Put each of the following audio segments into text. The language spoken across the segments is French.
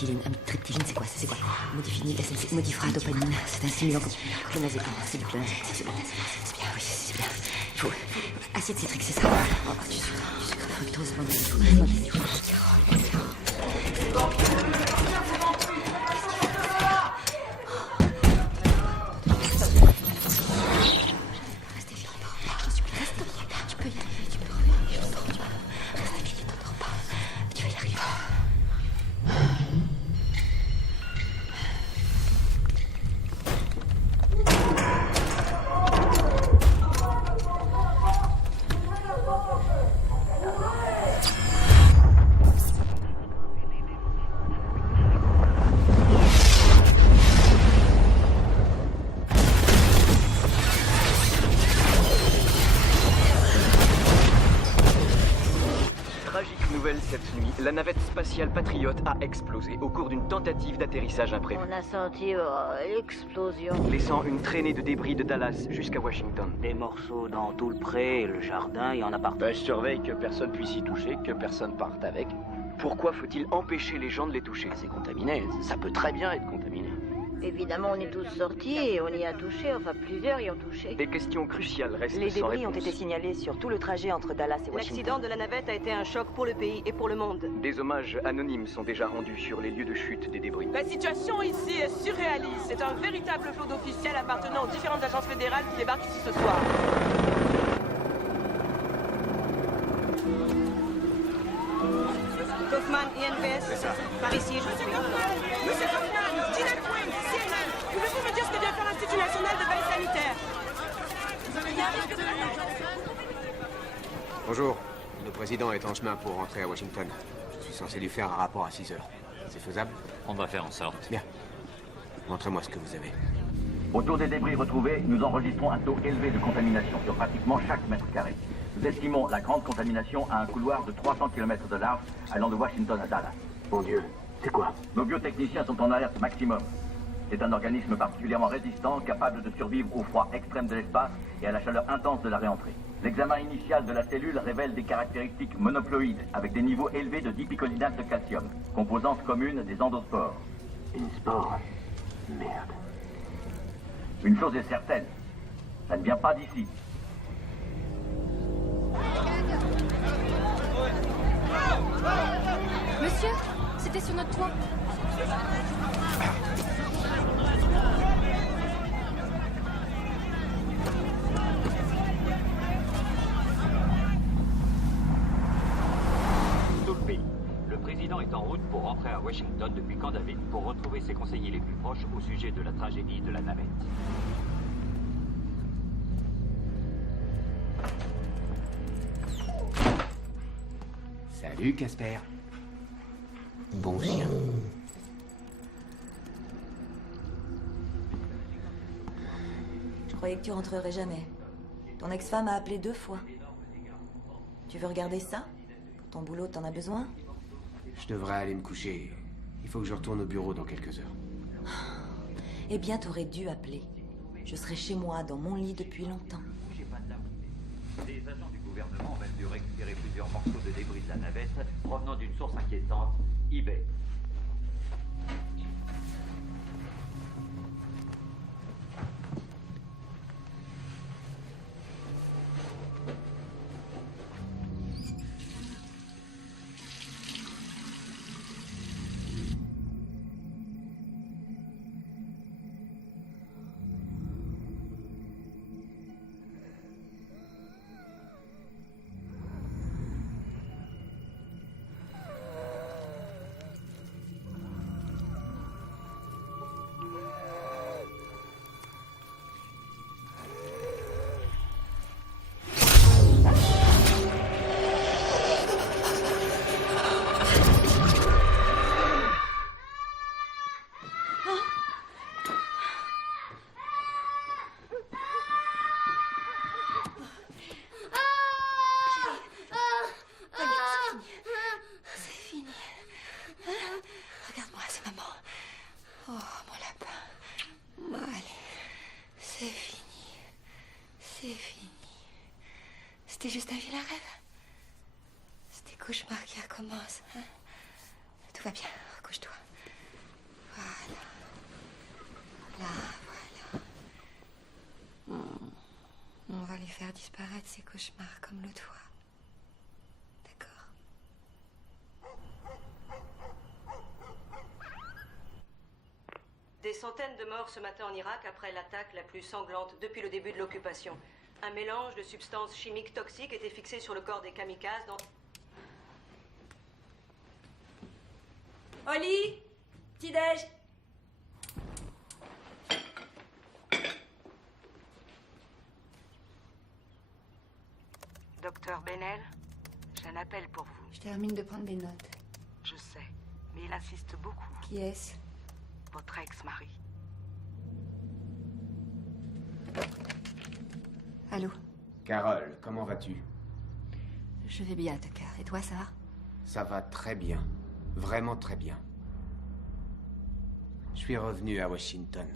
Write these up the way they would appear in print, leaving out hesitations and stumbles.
Amitriptyline, c'est quoi? Modifinil, SNC, modifera, dopamine. C'est un stimulant clonazépam. C'est du clonazépam, c'est bon. C'est bien, oui, c'est bien. Il faut... Acide citrique, c'est ça. Oh, du sucre, fructose, mauvais goût. Cette nuit, la navette spatiale Patriot a explosé au cours d'une tentative d'atterrissage imprévue. On a senti l'explosion. Laissant une traînée de débris de Dallas jusqu'à Washington. Des morceaux dans tout le pré, le jardin, il y en a partout. Je surveille que personne puisse y toucher, que personne parte avec. Pourquoi faut-il empêcher les gens de les toucher? C'est contaminé, ça peut très bien être contaminé. Évidemment, on est tous sortis et on y a touché, enfin plusieurs y ont touché. Des questions cruciales restent Les sans débris ont réponse. été signalés sur tout le trajet entre Dallas et Washington. L'accident de la navette a été un choc pour le pays et pour le monde. Des hommages anonymes sont déjà rendus sur les lieux de chute des débris. La situation ici est surréaliste. C'est un véritable flot d'officiels appartenant aux différentes agences fédérales qui débarquent ici ce soir. Kaufman, INPS. C'est ça. Par ici, je suis. Monsieur Kaufman, Dylan Quinn, CNN. Pouvez-vous me dire ce que vient faire l'Institut national de veille sanitaire? Bonjour. Le président est en chemin pour rentrer à Washington. Je suis censé lui faire un rapport à 6 heures. C'est faisable? On va faire en sorte. Bien. Montrez-moi ce que vous avez. Autour des débris retrouvés, nous enregistrons un taux élevé de contamination sur pratiquement chaque mètre carré. Nous estimons la grande contamination à un couloir de 300 km de large allant de Washington à Dallas. Mon Dieu, c'est quoi? Nos biotechniciens sont en alerte maximum. C'est un organisme particulièrement résistant, capable de survivre au froid extrême de l'espace et à la chaleur intense de la réentrée. L'examen initial de la cellule révèle des caractéristiques monoploïdes avec des niveaux élevés de dipicolinate de calcium, composante commune des endospores. Une spore? Merde. Une chose est certaine, ça ne vient pas d'ici. Monsieur, c'était sur notre toit. Tout le pays. Le président est en route pour rentrer à Washington depuis Camp David pour retrouver ses conseillers les plus proches au sujet de la tragédie de la navette. Salut, Casper. Bon chien. Je croyais que tu rentrerais jamais. Ton ex-femme a appelé 2 fois. Tu veux regarder ça? Pour ton boulot, t'en as besoin? Je devrais aller me coucher. Il faut que je retourne au bureau dans quelques heures. Eh bien, t'aurais dû appeler. Je serais chez moi, dans mon lit depuis longtemps. Les agents du gouvernement ont même dû récupérer plusieurs morceaux de débris de la navette provenant d'une source inquiétante, eBay. C'était juste un vilain rêve. C'était cauchemar qui recommence. Hein? Tout va bien, recouche-toi. ces cauchemars comme l'autre fois. D'accord. Des centaines de morts ce matin en Irak après l'attaque la plus sanglante depuis le début de l'occupation. Un mélange de substances chimiques toxiques était fixé sur le corps des kamikazes dans... Oli, petit-déj. Docteur Benel, j'ai un appel pour vous. Je termine de prendre des notes. Je sais, mais il insiste beaucoup. Qui est-ce? Votre ex-mari. Allô? Carole, comment vas-tu? Je vais bien, Tucker. Et toi, ça va? Ça va très bien. Vraiment très bien. Je suis revenu à Washington.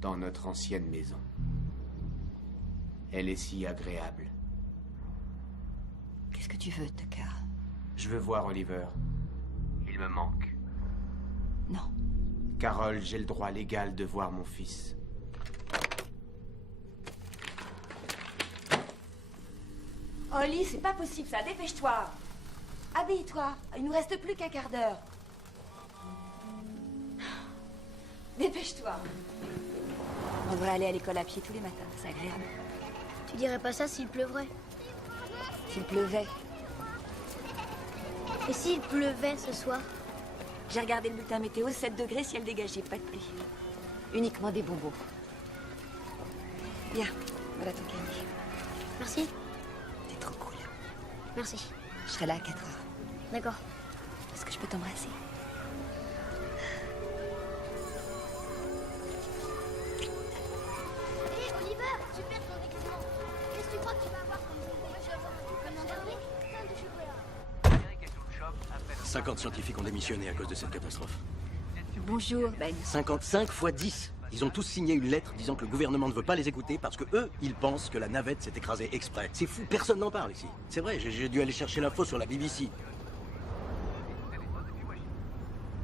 Dans notre ancienne maison. Elle est si agréable. Qu'est-ce que tu veux, Tucker? Je veux voir Oliver. Il me manque. Non. Carole, j'ai le droit légal de voir mon fils. Oli, c'est pas possible ça, dépêche-toi. Habille-toi, il nous reste plus qu'un quart d'heure. Dépêche-toi. On doit aller à l'école à pied tous les matins, c'est agréable. Tu dirais pas ça s'il pleuvrait? S'il pleuvait. Et s'il pleuvait ce soir? J'ai regardé le bulletin météo, 7 degrés, ciel dégagé, pas de pluie. Uniquement des bonbons. Bien, voilà ton cahier. Merci. T'es trop cool. Merci. Je serai là à 4 heures. D'accord. Est-ce que je peux t'embrasser? Hé, Oliver, super ton déguisement. Qu'est-ce que tu crois que tu vas avoir comme bonbon? Moi, je vais avoir un truc comme l'an dernier, plein de chocolat. 50 scientifiques ont démissionné à cause de cette catastrophe. Bonjour, Ben. 55 fois 10. Ils ont tous signé une lettre disant que le gouvernement ne veut pas les écouter parce que eux, ils pensent que la navette s'est écrasée exprès. C'est fou, personne n'en parle ici. C'est vrai, j'ai dû aller chercher l'info sur la BBC.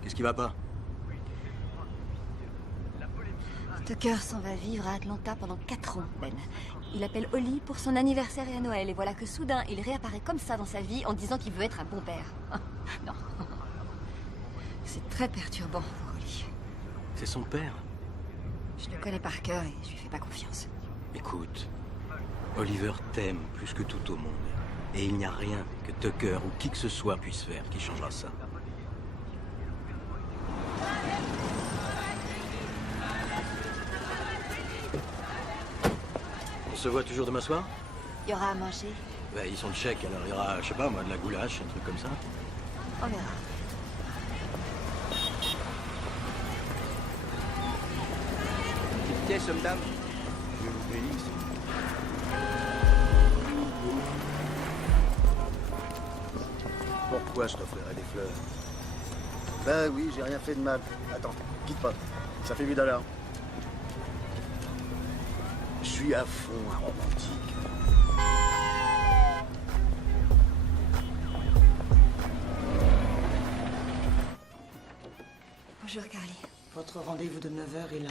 Qu'est-ce qui va pas? Tucker s'en va vivre à Atlanta pendant 4 ans, Ben. Il appelle Oli pour son anniversaire et à Noël. Et voilà que soudain, il réapparaît comme ça dans sa vie en disant qu'il veut être un bon père. Non. C'est très perturbant pour Oli. C'est son père. Je le connais par cœur et je lui fais pas confiance. Écoute, Oliver t'aime plus que tout au monde. Et il n'y a rien que Tucker ou qui que ce soit puisse faire qui changera ça. On se voit toujours demain soir? Il y aura à manger? Ben, ils sont de chèque, alors il y aura, je sais pas moi, de la goulash, un truc comme ça. On verra. Petite pièce, madame. Je vous bénisse. Pourquoi je t'offrirais des fleurs? Ben oui, j'ai rien fait de mal. Attends, quitte pas. Ça fait $8. Je suis à fond un romantique. Bonjour, Carly. Votre rendez-vous de 9h est là.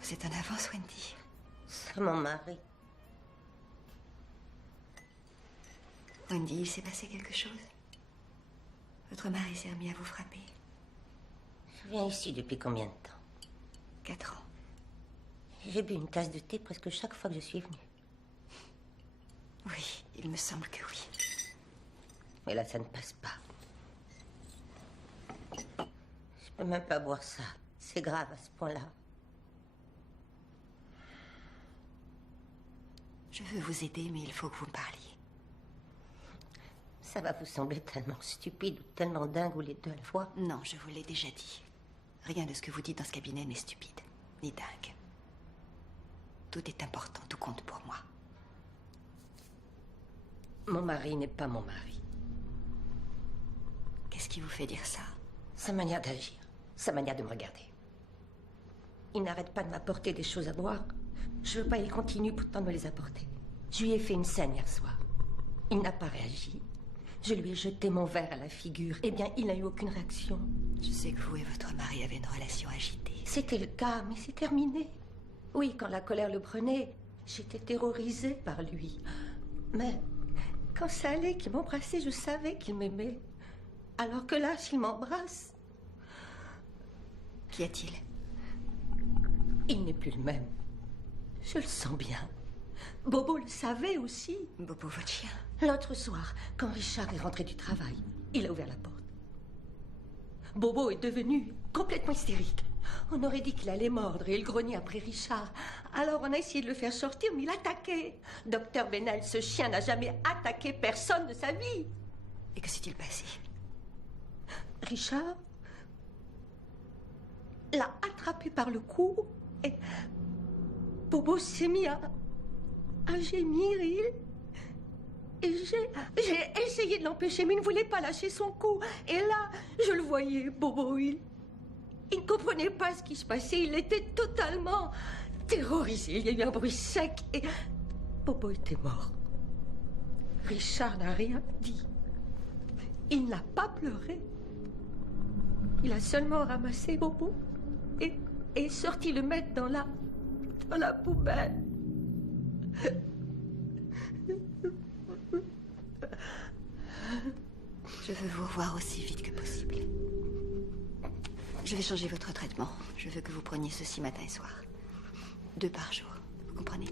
Vous êtes en avance, Wendy. C'est mon mari. Wendy, il s'est passé quelque chose? Votre mari s'est remis à vous frapper? Je viens ici depuis combien de temps? 4 ans. J'ai bu une tasse de thé presque chaque fois que je suis venue. Oui, il me semble que oui. Mais là, ça ne passe pas. Je peux même pas boire ça. C'est grave à ce point-là. Je veux vous aider, mais il faut que vous me parliez. Ça va vous sembler tellement stupide ou tellement dingue ou les deux à la fois. Non, je vous l'ai déjà dit. Rien de ce que vous dites dans ce cabinet n'est stupide, ni dingue. Tout est important, tout compte pour moi. Mon mari n'est pas mon mari. Qu'est-ce qui vous fait dire ça? Sa manière d'agir, sa manière de me regarder. Il n'arrête pas de m'apporter des choses à boire. Je veux pas, il continue pourtant de me les apporter. Je lui ai fait une scène hier soir. Il n'a pas réagi. Je lui ai jeté mon verre à la figure. Eh bien, il n'a eu aucune réaction. Je sais que vous et votre mari avez une relation agitée. C'était le cas, mais c'est terminé. Oui, quand la colère le prenait, j'étais terrorisée par lui. Mais quand ça allait qu'il m'embrassait, je savais qu'il m'aimait. Alors que là, s'il m'embrasse... Qu'y a-t-il? Il n'est plus le même. Je le sens bien. Bobo le savait aussi. Bobo, votre chien. L'autre soir, quand Richard est rentré du travail, il a ouvert la porte. Bobo est devenu complètement hystérique. On aurait dit qu'il allait mordre et il grognait après Richard. Alors on a essayé de le faire sortir, mais il attaquait. Docteur Benel, ce chien n'a jamais attaqué personne de sa vie. Et que s'est-il passé? Richard l'a attrapé par le cou et Bobo s'est mis à gémir et j'ai essayé de l'empêcher, mais il ne voulait pas lâcher son cou. Et là, je le voyais, Bobo, il ne comprenait pas ce qui se passait. Il était totalement terrorisé. Il y a eu un bruit sec et Bobo était mort. Richard n'a rien dit. Il n'a pas pleuré. Il a seulement ramassé Bobo et est sorti le mettre dans la poubelle. Je veux vous revoir aussi vite que possible. Je vais changer votre traitement. Je veux que vous preniez ceci matin et soir. 2 par jour. Vous comprenez?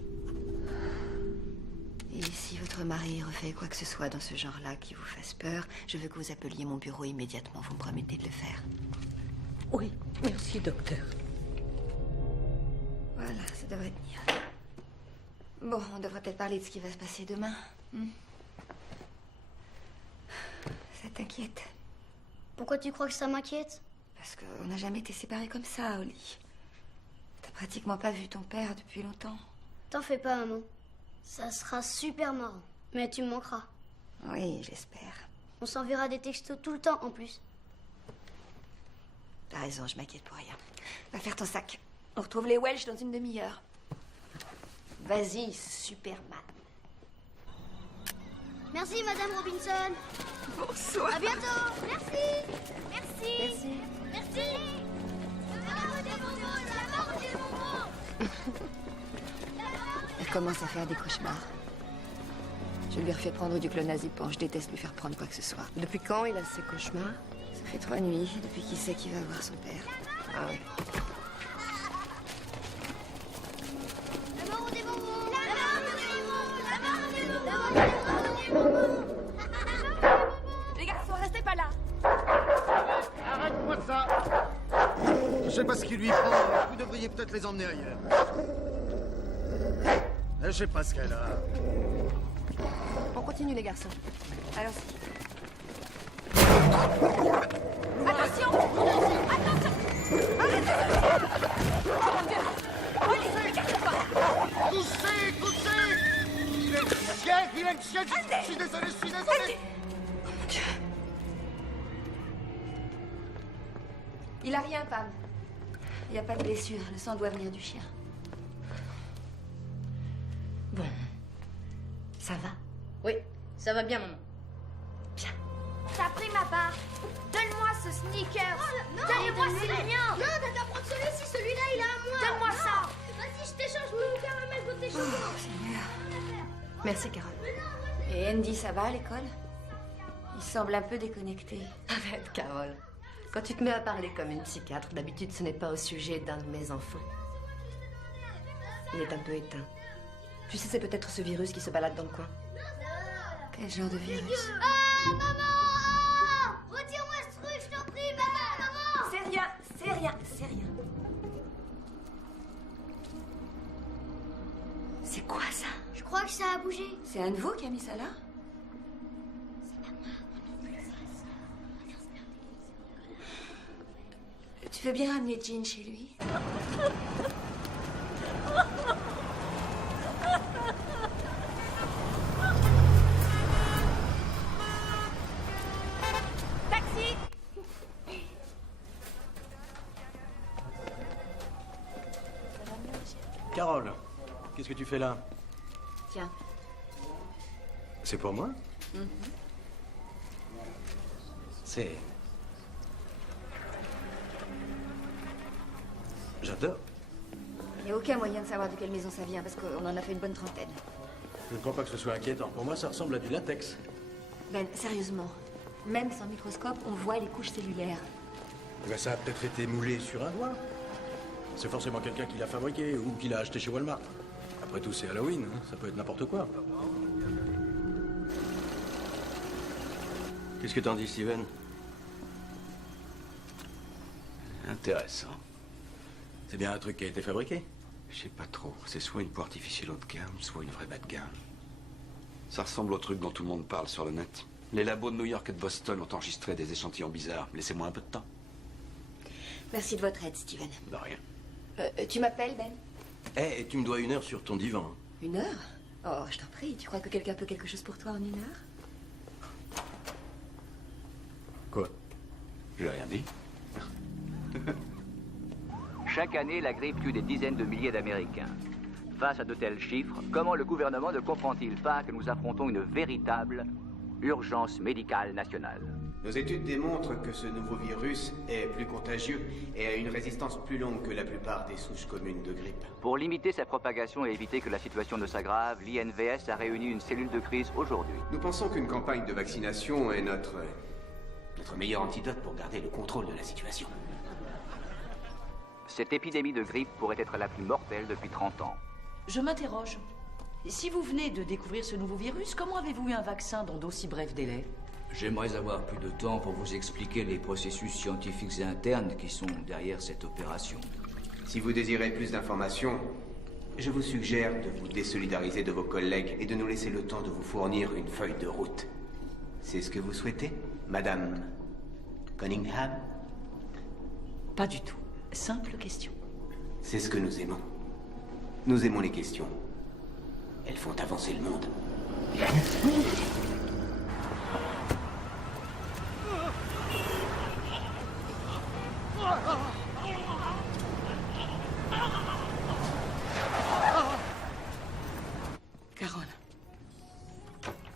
Et si votre mari refait quoi que ce soit dans ce genre-là qui vous fasse peur, je veux que vous appeliez mon bureau immédiatement. Vous me promettez de le faire? Oui, merci, docteur. Voilà, ça devrait tenir. Bon, on devrait peut-être parler de ce qui va se passer demain. Ça t'inquiète? Pourquoi tu crois que ça m'inquiète? Parce qu'on n'a jamais été séparés comme ça, Oli. T'as pratiquement pas vu ton père depuis longtemps. T'en fais pas, maman. Ça sera super marrant. Mais tu me manqueras. Oui, j'espère. On s'enverra des textos tout le temps, en plus. T'as raison, je m'inquiète pour rien. Va faire ton sac. On retrouve les Welsh dans une demi-heure. Vas-y, Superman. Merci, Madame Robinson. Bonsoir. À bientôt. Merci. Merci. Merci. Merci. Elle commence à faire des cauchemars. Je lui refais prendre du clonazepam. Je déteste lui faire prendre quoi que ce soit. Depuis quand il a ces cauchemars? Ça fait 3 nuits, depuis qu'il sait qu'il va voir son père. Ah ouais. Les garçons, restez pas là. Arrête-moi ça! Je sais pas ce qu'il lui prend, vous devriez peut-être les emmener ailleurs. Je sais pas ce qu'elle a. On continue, les garçons. Allons-y. Attention! Attention! Arrêtez! Oh mon Dieu! Oli, regarde-toi! Poussez! Poussez! Il est le chien! Je suis désolé, je suis désolé! Oh mon Dieu! Il a rien, Pam. Il n'y a pas de blessure. Le sang doit venir du chien. Bon. Ça va? Oui, ça va bien, maman. Bien. T'as pris ma part. Donne-moi ce sneaker. Non, donne-moi, c'est le mien. Non, t'as qu'à prendre celui-ci. Celui-là, il est à moi. Donne-moi ça. Vas-y, je t'échange mon caramel contre tes cheveux. Oh, Seigneur. Merci, Carole. Et Andy, ça va à l'école? Il semble un peu déconnecté. Arrête, Carole. Quand tu te mets à parler comme une psychiatre, d'habitude, ce n'est pas au sujet d'un de mes enfants. Il est un peu éteint. Tu sais, c'est peut-être ce virus qui se balade dans le coin. Quel genre de virus? Ah, maman! Retire-moi ce truc, je t'en prie, maman! C'est rien, c'est rien, c'est rien. C'est quoi ça? Je crois que ça a bougé. C'est un de vous qui a mis ça là? Tu veux bien ramener Jean chez lui? Taxi! Carole, qu'est-ce que tu fais là? Tiens. C'est pour moi? C'est... J'adore. Il n'y a aucun moyen de savoir de quelle maison ça vient, parce qu'on en a fait une bonne trentaine. Je ne crois pas que ce soit inquiétant. Pour moi, ça ressemble à du latex. Ben, sérieusement, même sans microscope, on voit les couches cellulaires. Eh ben, ça a peut-être été moulé sur un doigt. C'est forcément quelqu'un qui l'a fabriqué ou qui l'a acheté chez Walmart. Après tout, c'est Halloween, hein. Ça peut être n'importe quoi. Qu'est-ce que t'en dis, Steven? Intéressant. C'est bien un truc qui a été fabriqué? Je sais pas trop. C'est soit une peau artificielle haut de gamme, soit une vraie bas de gamme. Ça ressemble au truc dont tout le monde parle sur le net. Les labos de New York et de Boston ont enregistré des échantillons bizarres. Laissez-moi un peu de temps. Merci de votre aide, Steven. De rien. Tu m'appelles, Ben? Eh, tu me dois 1 heure sur ton divan. 1 heure? Oh, je t'en prie. Tu crois que quelqu'un peut quelque chose pour toi en 1 heure? Quoi? J'ai rien dit. Chaque année, la grippe tue des dizaines de milliers d'Américains. Face à de tels chiffres, comment le gouvernement ne comprend-il pas que nous affrontons une véritable urgence médicale nationale? Nos études démontrent que ce nouveau virus est plus contagieux et a une résistance plus longue que la plupart des souches communes de grippe. Pour limiter sa propagation et éviter que la situation ne s'aggrave, l'INVS a réuni une cellule de crise aujourd'hui. Nous pensons qu'une campagne de vaccination est notre meilleur antidote pour garder le contrôle de la situation. Cette épidémie de grippe pourrait être la plus mortelle depuis 30 ans. Je m'interroge. Si vous venez de découvrir ce nouveau virus, comment avez-vous eu un vaccin dans d'aussi bref délai? J'aimerais avoir plus de temps pour vous expliquer les processus scientifiques et internes qui sont derrière cette opération. Si vous désirez plus d'informations, je vous suggère de vous désolidariser de vos collègues et de nous laisser le temps de vous fournir une feuille de route. C'est ce que vous souhaitez, Madame Cunningham? Pas du tout. Simple question. C'est ce que nous aimons. Nous aimons les questions. Elles font avancer le monde. Carole.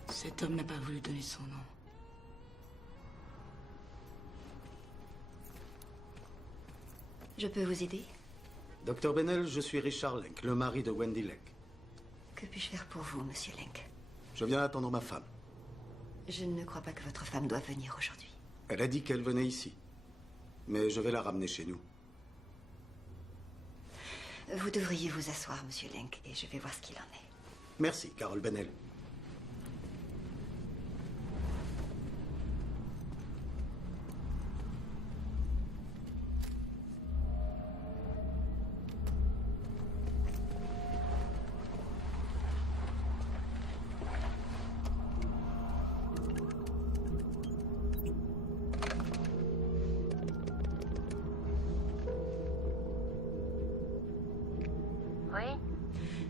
Cet homme n'a pas voulu donner son nom. Je peux vous aider? Docteur Bennell, je suis Richard Lenk, le mari de Wendy Lenk. Que puis-je faire pour vous, monsieur Lenk? Je viens attendre ma femme. Je ne crois pas que votre femme doit venir aujourd'hui. Elle a dit qu'elle venait ici. Mais je vais la ramener chez nous. Vous devriez vous asseoir, monsieur Lenk, et je vais voir ce qu'il en est. Merci, Carole Bennell.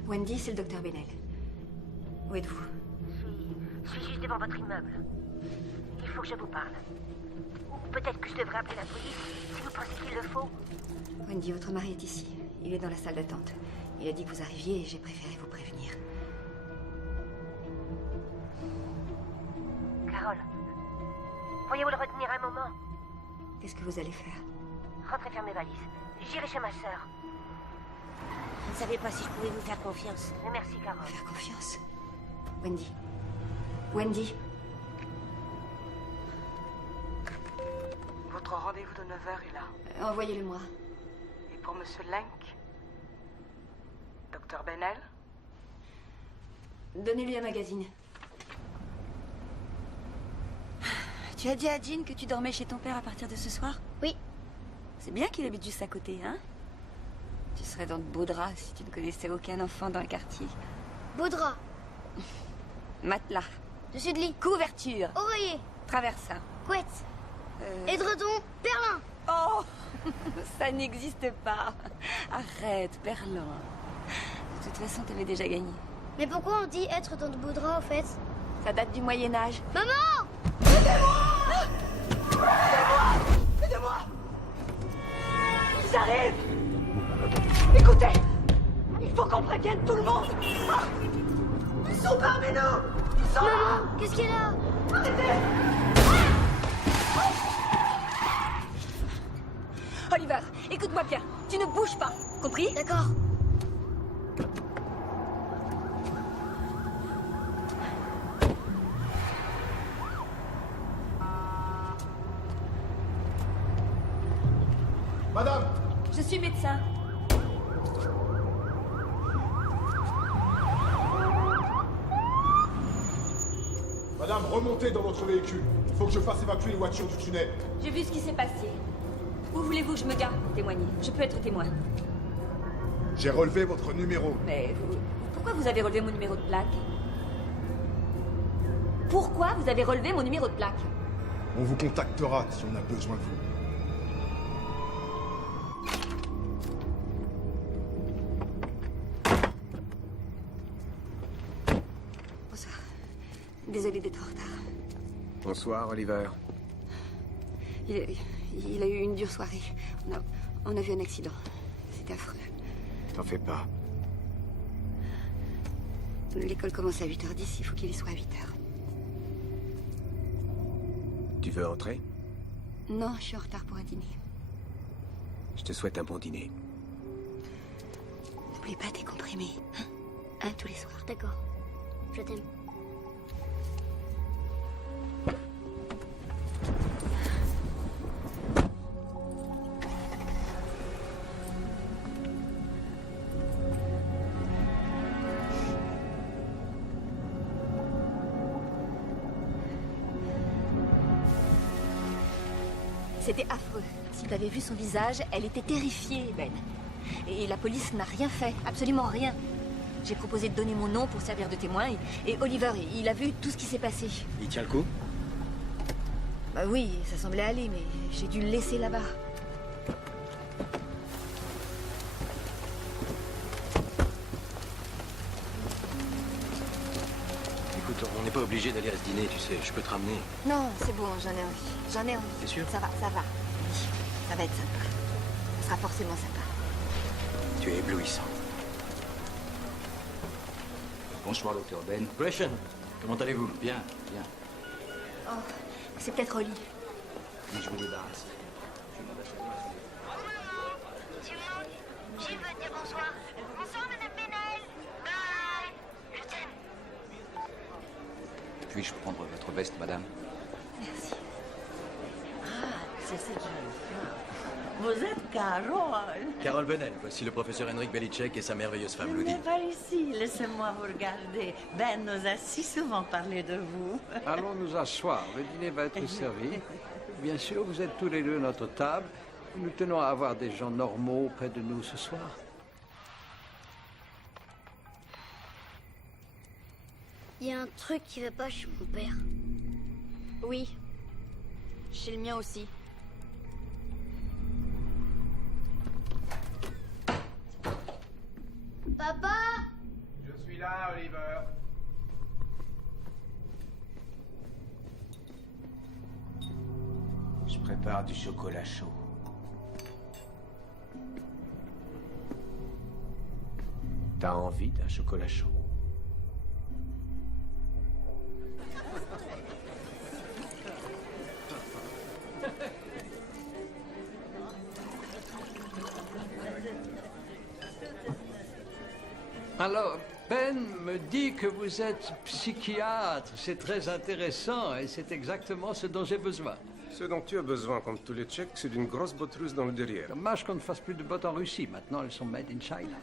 Wendy, c'est le docteur Bennell. Où êtes-vous? Je suis juste devant votre immeuble. Il faut que je vous parle. Ou peut-être que je devrais appeler la police, si vous pensez qu'il le faut. Wendy, votre mari est ici. Il est dans la salle d'attente. Il a dit que vous arriviez et j'ai préféré vous prévenir. Carole, pourriez-vous le retenir un moment? Qu'est-ce que vous allez faire? Rentrez faire mes valises. J'irai chez ma sœur. Je ne savais pas si je pouvais vous faire confiance. Mais merci, Carole. Faire confiance? Wendy. Wendy. Votre rendez-vous de 9h est là. Envoyez-le-moi. Et pour Monsieur Lenk? Docteur Bennell? Donnez-lui un magazine. Tu as dit à Jean que tu dormais chez ton père à partir de ce soir? Oui. C'est bien qu'il habite juste à côté, hein? Tu serais dans de beaux draps si tu ne connaissais aucun enfant dans le quartier. Beau drap. Matelas. Dessus de lit. Couverture. Oreiller. Traversin. Couette. Édredon. Perlin. Oh, ça n'existe pas. Arrête, Perlin. De toute façon, t'avais déjà gagné. Mais pourquoi on dit être dans de beaux draps, en fait? Ça date du Moyen-Âge. Maman! Aidez-moi! Aidez-moi! Aidez-moi! Ils arrivent! Écoutez! Il faut qu'on prévienne tout le monde! Ah, ils sont parmi nous! Ils sont là! Maman, qu'est-ce qu'il y a là? Arrêtez! Oliver, écoute-moi bien. Tu ne bouges pas. Compris? D'accord. Madame! Je suis médecin. Madame, remontez dans votre véhicule. Il faut que je fasse évacuer les voitures du tunnel. J'ai vu ce qui s'est passé. Où voulez-vous que je me gare pour témoigner? Je peux être témoin. J'ai relevé votre numéro. Mais pourquoi vous avez relevé mon numéro de plaque? Pourquoi vous avez relevé mon numéro de plaque? On vous contactera si on a besoin de vous. Bonsoir. Désolée d'être en retard. Bonsoir, Oliver. Il a eu une dure soirée. On a vu un accident. C'était affreux. T'en fais pas. L'école commence à 8h10, il faut qu'il y soit à 8h. Tu veux entrer? Non, je suis en retard pour un dîner. Je te souhaite un bon dîner. N'oublie pas tes comprimés, hein? Un tous les soirs. D'accord. Je t'aime. C'était affreux. Si t'avais vu son visage, elle était terrifiée, Ben. Et la police n'a rien fait, absolument rien. J'ai proposé de donner mon nom pour servir de témoin, et Oliver, il a vu tout ce qui s'est passé. Il tient le coup? Bah oui, ça semblait aller, mais j'ai dû le laisser là-bas. Écoute, on n'est pas obligé d'aller à ce dîner, tu sais. Je peux te ramener. Non, c'est bon, j'en ai envie. J'en ai envie. T'es sûr? Ça va. Oui, ça va être sympa. Ça sera forcément sympa. Tu es éblouissant. Bonsoir, docteur Ben. Gresham, comment allez-vous? Bien, bien. Oh, c'est peut-être Oli. Mais je me débarrasse. Gilles veut dire bonsoir. Bonsoir, Madame Benel. Bye. Je t'aime. Puis-je prendre votre veste, madame? Merci. Ah, c'est cette jeune femme. Vous êtes Carole. Carole Benel, voici le professeur Henrik Belicek et sa merveilleuse femme Ludi. Venez par ici, laissez-moi vous regarder. Ben nous a si souvent parlé de vous. Allons nous asseoir, le dîner va être servi. Bien sûr, vous êtes tous les deux à notre table. Nous tenons à avoir des gens normaux près de nous ce soir. Il y a un truc qui va pas chez mon père. Oui. Chez le mien aussi. Papa! Je suis là, Oliver. Je prépare du chocolat chaud. T'as envie d'un chocolat chaud? Alors, Ben me dit que vous êtes psychiatre. C'est très intéressant et c'est exactement ce dont j'ai besoin. Ce dont tu as besoin, comme tous les Tchèques, c'est d'une grosse botte russe dans le derrière. Dommage qu'on ne fasse plus de bottes en Russie. Maintenant, elles sont made in China.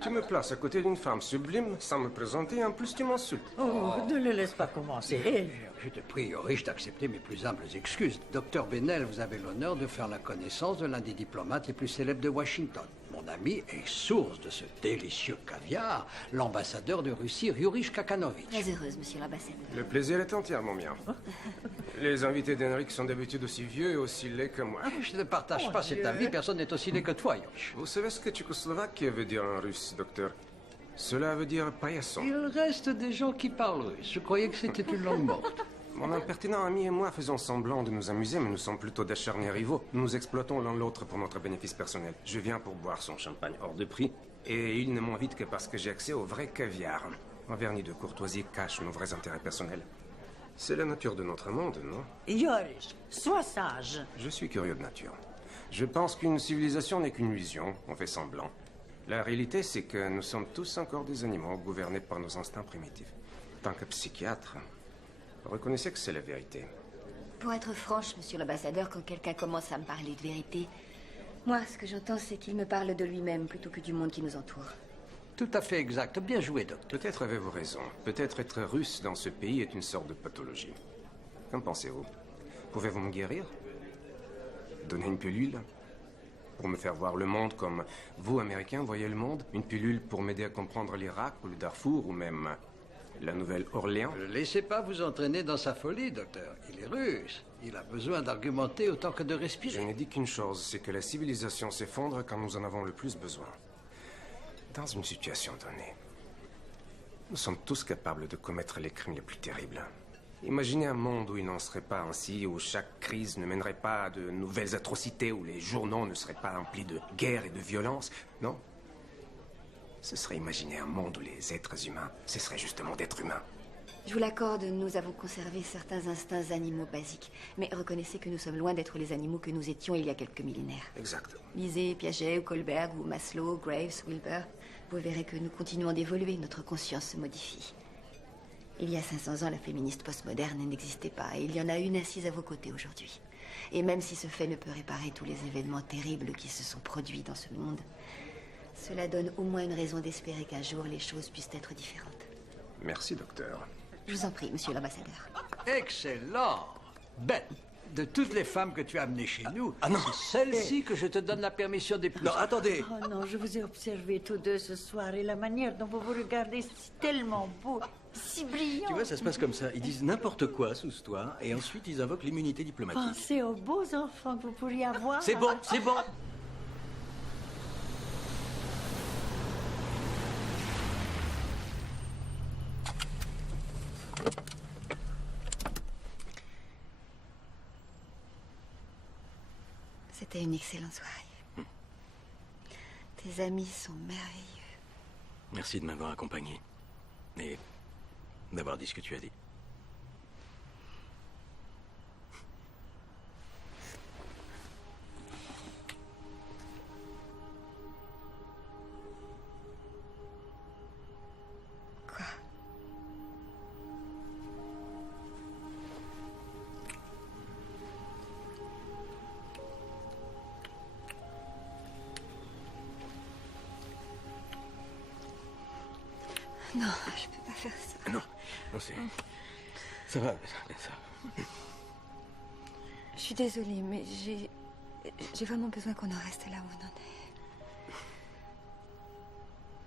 Tu me places à côté d'une femme sublime sans me présenter et en plus tu m'insultes. Oh, ne le laisse pas commencer. Je te prie, riche d'accepter mes plus humbles excuses. Docteur Benel, vous avez l'honneur de faire la connaissance de l'un des diplomates les plus célèbres de Washington. Mon ami est source de ce délicieux caviar, l'ambassadeur de Russie, Yurich Kakanovitch. Très heureuse, monsieur l'ambassadeur. Le plaisir est entièrement mien. Les invités d'Henrik sont d'habitude aussi vieux et aussi laids que moi. Je ne partage pas cet avis, personne n'est aussi laid que toi, Yurich. Vous savez ce que Tchécoslovaquie veut dire en russe, docteur? Cela veut dire paillasson. Il reste des gens qui parlent russe. Je croyais que c'était une langue morte. Mon impertinent ami et moi faisons semblant de nous amuser, mais nous sommes plutôt d'acharnés rivaux. Nous nous exploitons l'un l'autre pour notre bénéfice personnel. Je viens pour boire son champagne hors de prix, et il ne m'invite que parce que j'ai accès au vrai caviar. Un vernis de courtoisie cache nos vrais intérêts personnels. C'est la nature de notre monde, non? Joris, sois sage. Je suis curieux de nature. Je pense qu'une civilisation n'est qu'une illusion, on fait semblant. La réalité, c'est que nous sommes tous encore des animaux gouvernés par nos instincts primitifs. En tant que psychiatre, reconnaissez que c'est la vérité. Pour être franche, monsieur l'ambassadeur, quand quelqu'un commence à me parler de vérité, moi, ce que j'entends, c'est qu'il me parle de lui-même plutôt que du monde qui nous entoure. Tout à fait exact. Bien joué, docteur. Peut-être avez-vous raison. Peut-être être russe dans ce pays est une sorte de pathologie. Qu'en pensez-vous? Pouvez-vous me guérir? Donner une pilule? Pour me faire voir le monde comme vous, Américains, voyez le monde? Une pilule pour m'aider à comprendre l'Irak ou le Darfour ou même la Nouvelle-Orléans? Ne laissez pas vous entraîner dans sa folie, docteur. Il est russe. Il a besoin d'argumenter autant que de respirer. Je n'ai dit qu'une chose, c'est que la civilisation s'effondre quand nous en avons le plus besoin. Dans une situation donnée, nous sommes tous capables de commettre les crimes les plus terribles. Imaginez un monde où il n'en serait pas ainsi, où chaque crise ne mènerait pas à de nouvelles atrocités, où les journaux ne seraient pas remplis de guerre et de violence. Non. Ce serait imaginer un monde où les êtres humains cesseraient justement d'être humains. Je vous l'accorde, nous avons conservé certains instincts animaux basiques. Mais reconnaissez que nous sommes loin d'être les animaux que nous étions il y a quelques millénaires. Exact. Lisez Piaget ou Kohlberg ou Maslow, Graves, Wilber. Vous verrez que nous continuons d'évoluer, notre conscience se modifie. Il y a 500 ans, la féministe postmoderne n'existait pas, et il y en a une assise à vos côtés aujourd'hui. Et même si ce fait ne peut réparer tous les événements terribles qui se sont produits dans ce monde, cela donne au moins une raison d'espérer qu'un jour les choses puissent être différentes. Merci, docteur. Je vous en prie, monsieur l'ambassadeur. Excellent. Ben, de toutes les femmes que tu as amenées chez nous, c'est celle-ci que je te donne la permission d'épouser. Non, attendez. Oh non, je vous ai observé tous deux ce soir et la manière dont vous vous regardez, c'est tellement beau, si brillant. Tu vois, ça se passe comme ça. Ils disent n'importe quoi sous ce toit et ensuite ils invoquent l'immunité diplomatique. Pensez aux beaux enfants que vous pourriez avoir. C'est bon, c'est bon. C'était une excellente soirée. Tes amis sont merveilleux. Merci de m'avoir accompagné et d'avoir dit ce que tu as dit. Quoi? Non, je peux pas faire ça. Non, non, c'est... Ça va, ça. Je suis désolée, mais j'ai vraiment besoin qu'on en reste là où on en est.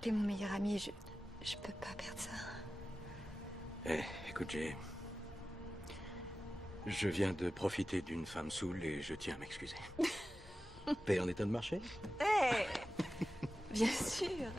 T'es mon meilleur ami et je peux pas perdre ça. Écoute, je viens de profiter d'une femme saoule et je tiens à m'excuser. T'es en état de marcher? Bien sûr.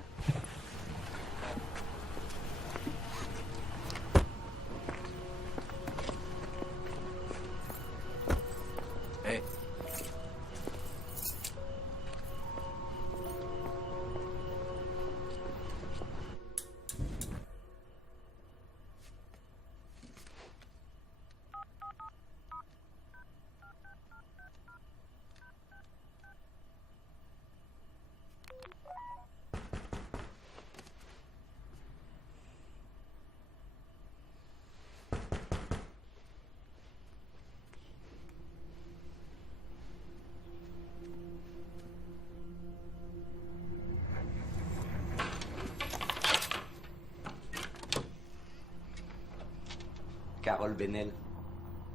Carole Benel,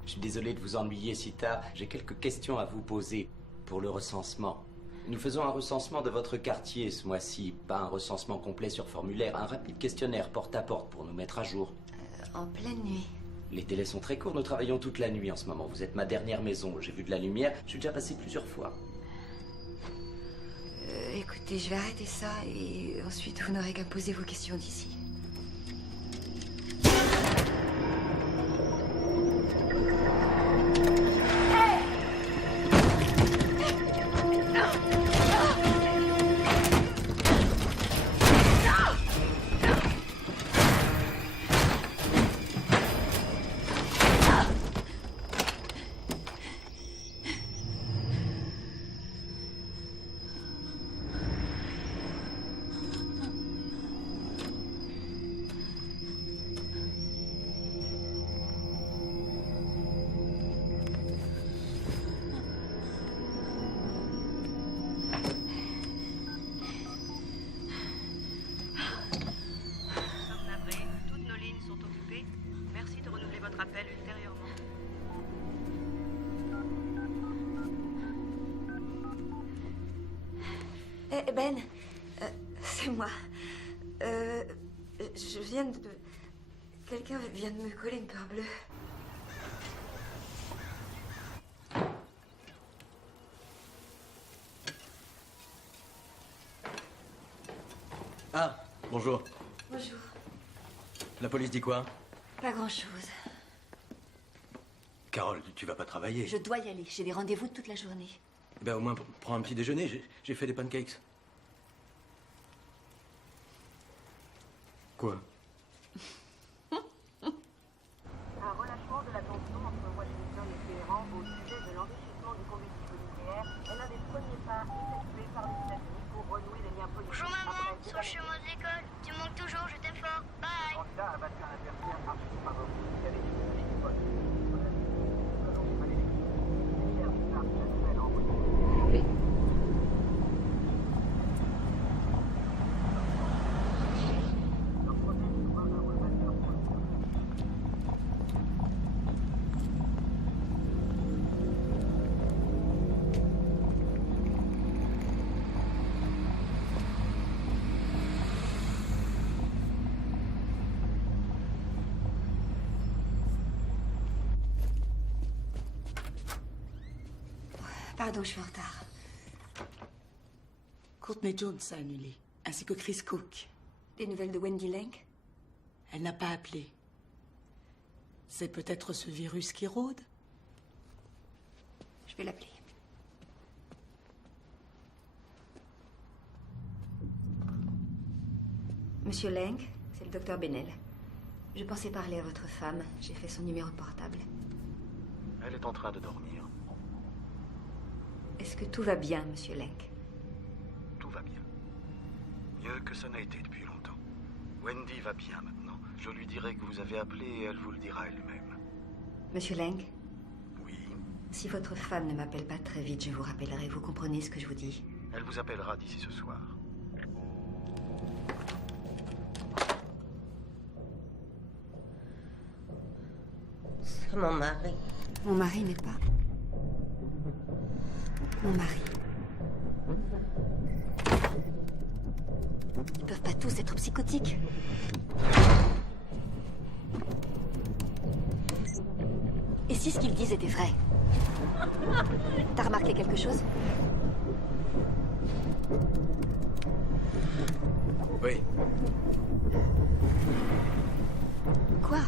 je suis désolé de vous ennuyer si tard. J'ai quelques questions à vous poser pour le recensement. Nous faisons un recensement de votre quartier ce mois-ci, pas un recensement complet sur formulaire, un rapide questionnaire porte à porte pour nous mettre à jour. En pleine nuit. Les délais sont très courts, nous travaillons toute la nuit en ce moment. Vous êtes ma dernière maison, j'ai vu de la lumière, je suis déjà passé plusieurs fois. Écoutez, je vais arrêter ça et ensuite vous n'aurez qu'à poser vos questions d'ici. Ben, c'est moi. Je viens de... Quelqu'un vient de me coller une peur bleue. Ah, bonjour. Bonjour. La police dit quoi? Pas grand-chose. Carole, tu vas pas travailler. Je dois y aller. J'ai des rendez-vous toute la journée. Ben au moins, prends un petit déjeuner. J'ai fait des pancakes. Quoi? Un relâchement de la tension entre Washington et Téhéran au sujet de l'enrichissement du combustible nucléaire est l'un des premiers pas effectués par les États-Unis pour renouer les liens politiques. Bonjour maman, sur le chemin de l'école. Tu manques toujours, je t'aime fort. Bye. Le candidat a battu un adversaire archi-favori qui avait une petite poste. Pardon, je suis en retard. Courtney Jones a annulé, ainsi que Chris Cook. Des nouvelles de Wendy Lank? Elle n'a pas appelé. C'est peut-être ce virus qui rôde? Je vais l'appeler. Monsieur Lank, c'est le docteur Bennell. Je pensais parler à votre femme. J'ai fait son numéro de portable. Elle est en train de dormir. Est-ce que tout va bien, monsieur Lank? Tout va bien. Mieux que ça n'a été depuis longtemps. Wendy va bien maintenant. Je lui dirai que vous avez appelé et elle vous le dira elle-même. Monsieur Lank? Oui. Si votre femme ne m'appelle pas très vite, je vous rappellerai. Vous comprenez ce que je vous dis? Elle vous appellera d'ici ce soir. C'est mon mari. Mon mari n'est pas... Mon mari. Ils peuvent pas tous être psychotiques. Et si ce qu'ils disent était vrai? T'as remarqué quelque chose? Oui. Quoi?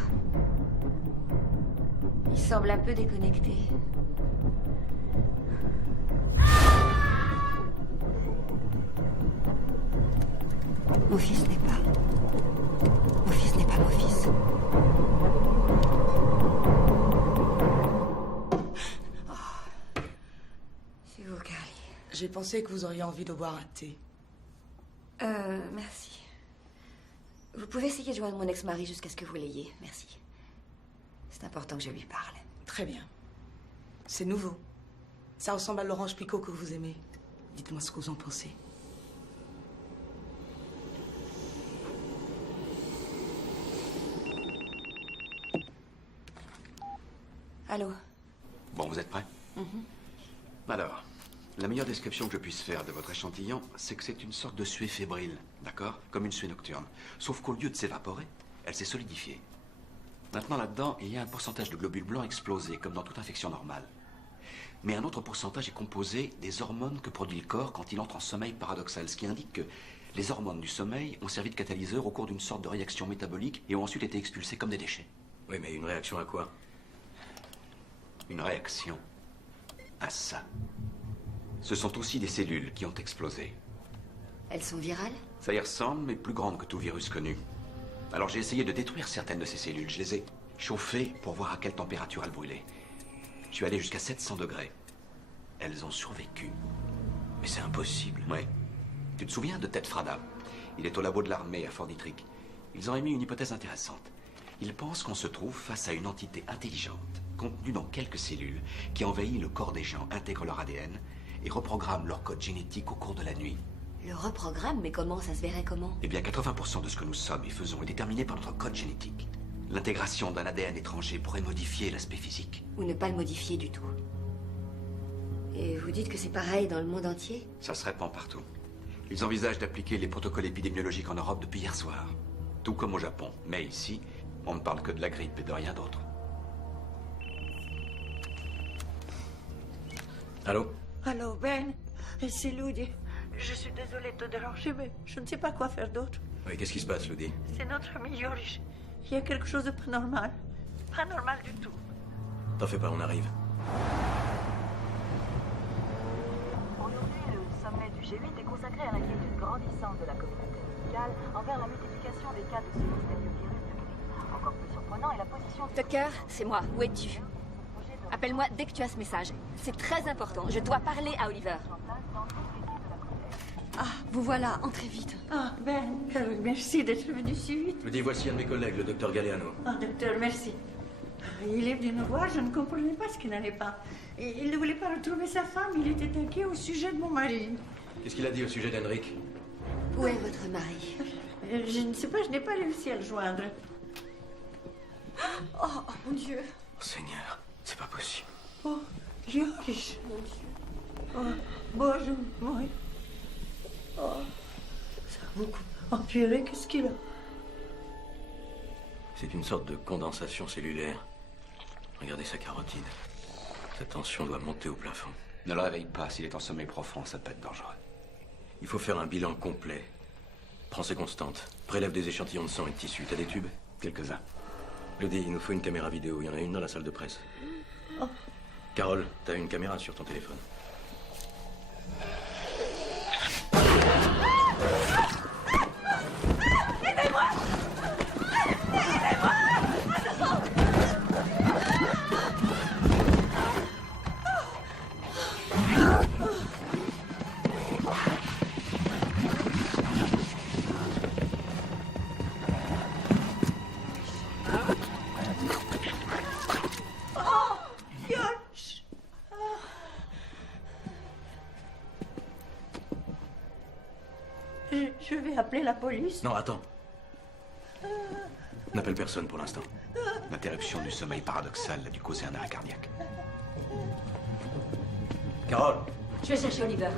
Il semble un peu déconnecté. Mon fils n'est pas... Mon fils n'est pas mon fils. Oh. C'est vous, Carly. J'ai pensé que vous auriez envie de boire un thé. Merci. Vous pouvez essayer de joindre mon ex-mari jusqu'à ce que vous l'ayez. Merci. C'est important que je lui parle. Très bien. C'est nouveau. Ça ressemble à l'orange picot que vous aimez. Dites-moi ce que vous en pensez. Allô? Bon, vous êtes prêts? Alors, la meilleure description que je puisse faire de votre échantillon, c'est que c'est une sorte de suée fébrile, d'accord? Comme une suée nocturne. Sauf qu'au lieu de s'évaporer, elle s'est solidifiée. Maintenant, là-dedans, il y a un pourcentage de globules blancs explosés, comme dans toute infection normale. Mais un autre pourcentage est composé des hormones que produit le corps quand il entre en sommeil paradoxal, ce qui indique que les hormones du sommeil ont servi de catalyseur au cours d'une sorte de réaction métabolique et ont ensuite été expulsées comme des déchets. Oui, mais une réaction à quoi? Une réaction à ça. Ce sont aussi des cellules qui ont explosé. Elles sont virales? Ça y ressemble, mais plus grandes que tout virus connu. Alors j'ai essayé de détruire certaines de ces cellules. Je les ai chauffées pour voir à quelle température elles brûlaient. Je suis allé jusqu'à 700 degrés. Elles ont survécu. Mais c'est impossible. Oui. Tu te souviens de Ted Frada? Il est au labo de l'armée à Fort Detrick. Ils ont émis une hypothèse intéressante. Ils pensent qu'on se trouve face à une entité intelligente, contenue dans quelques cellules, qui envahit le corps des gens, intègre leur ADN et reprogramme leur code génétique au cours de la nuit. Le reprogramme? Mais comment? Ça se verrait comment? Eh bien, 80% de ce que nous sommes et faisons est déterminé par notre code génétique. L'intégration d'un ADN étranger pourrait modifier l'aspect physique. Ou ne pas le modifier du tout. Et vous dites que c'est pareil dans le monde entier? Ça se répand partout. Ils envisagent d'appliquer les protocoles épidémiologiques en Europe depuis hier soir. Tout comme au Japon. Mais ici, on ne parle que de la grippe et de rien d'autre. Allô? Allô, Ben? C'est Ludi. Je suis désolée de te déranger, mais je ne sais pas quoi faire d'autre. Oui, qu'est-ce qui se passe, Ludi? C'est notre ami George. Il y a quelque chose de pas normal. Pas normal du tout. T'en fais pas, on arrive. Aujourd'hui, le sommet du G8 est consacré à l'inquiétude grandissante de la communauté médicale envers la multiplication des cas de ce mystérieux virus de grippe. Encore plus surprenant est la position... Tucker, c'est moi. Où es-tu? Appelle-moi dès que tu as ce message. C'est très important. Je dois parler à Oliver. Ah, vous voilà. Entrez vite. Ah, Ben, merci d'être venu si vite. Ludi, voici un de mes collègues, le docteur Galeano. Ah, docteur, merci. Il est venu me voir, je ne comprenais pas ce qui n'allait pas. Il ne voulait pas retrouver sa femme, il était inquiet au sujet de mon mari. Qu'est-ce qu'il a dit au sujet d'Henrik? Où est votre mari? Je ne sais pas, je n'ai pas réussi à le joindre. Oh, mon Dieu. Oh, Seigneur, c'est pas possible. Oh, George. Mon Dieu. Oh, bonjour, oui. Oh, ça a beaucoup empiré, qu'est-ce qu'il a? C'est une sorte de condensation cellulaire. Regardez sa carotide. Sa tension doit monter au plafond. Ne le réveille pas, s'il est en sommeil profond, ça peut être dangereux. Il faut faire un bilan complet. Prends ses constantes. Prélève des échantillons de sang et de tissu. T'as des tubes? Quelques-uns. Ludi, il nous faut une caméra vidéo. Il y en a une dans la salle de presse. Oh. Carole, t'as une caméra sur ton téléphone. Aidez-moi! Aidez-moi! Oh, George! Je vais appeler la police. Non, attends. N'appelle personne pour l'instant. L'interruption du sommeil paradoxal a dû causer un arrêt cardiaque. Carole! Je vais chercher Oliver.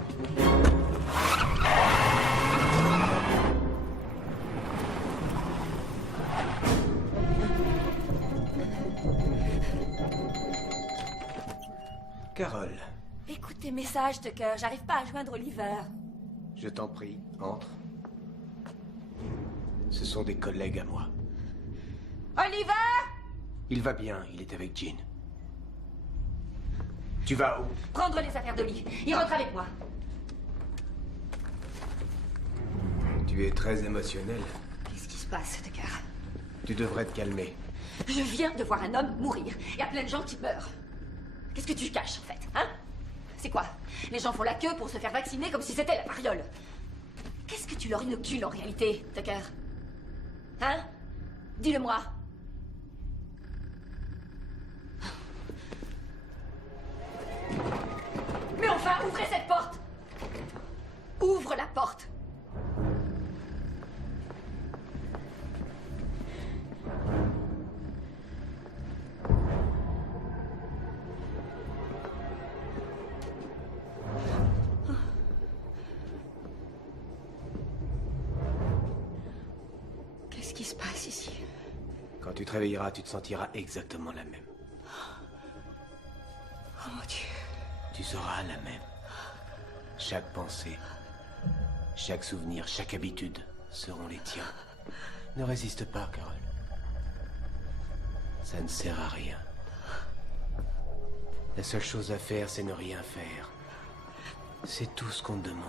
Carole, Écoute tes messages, Tucker. J'arrive pas à joindre Oliver. je t'en prie, entre. Ce sont des collègues à moi. Oliver! Il va bien, il est avec Jean. Tu vas où? Prendre les affaires de Lee. Il rentre avec moi. Tu es très émotionnel. Qu'est-ce qui se passe, Tucker? Tu devrais te calmer. Je viens de voir un homme mourir. Il y a plein de gens qui meurent. Qu'est-ce que tu caches, en fait, hein? C'est quoi? Les gens font la queue pour se faire vacciner comme si c'était la variole. Qu'est-ce que tu leur inocules, en réalité, Tucker? Hein? Dis-le-moi. Mais enfin, ouvrez cette porte! Ouvre la porte! Qu'est-ce qui se passe ici? Quand tu te réveilleras, tu te sentiras exactement la même. Oh mon Dieu. Tu seras la même. Chaque pensée, chaque souvenir, chaque habitude seront les tiens. Ne résiste pas, Carole. Ça ne sert à rien. La seule chose à faire, c'est ne rien faire. C'est tout ce qu'on te demande.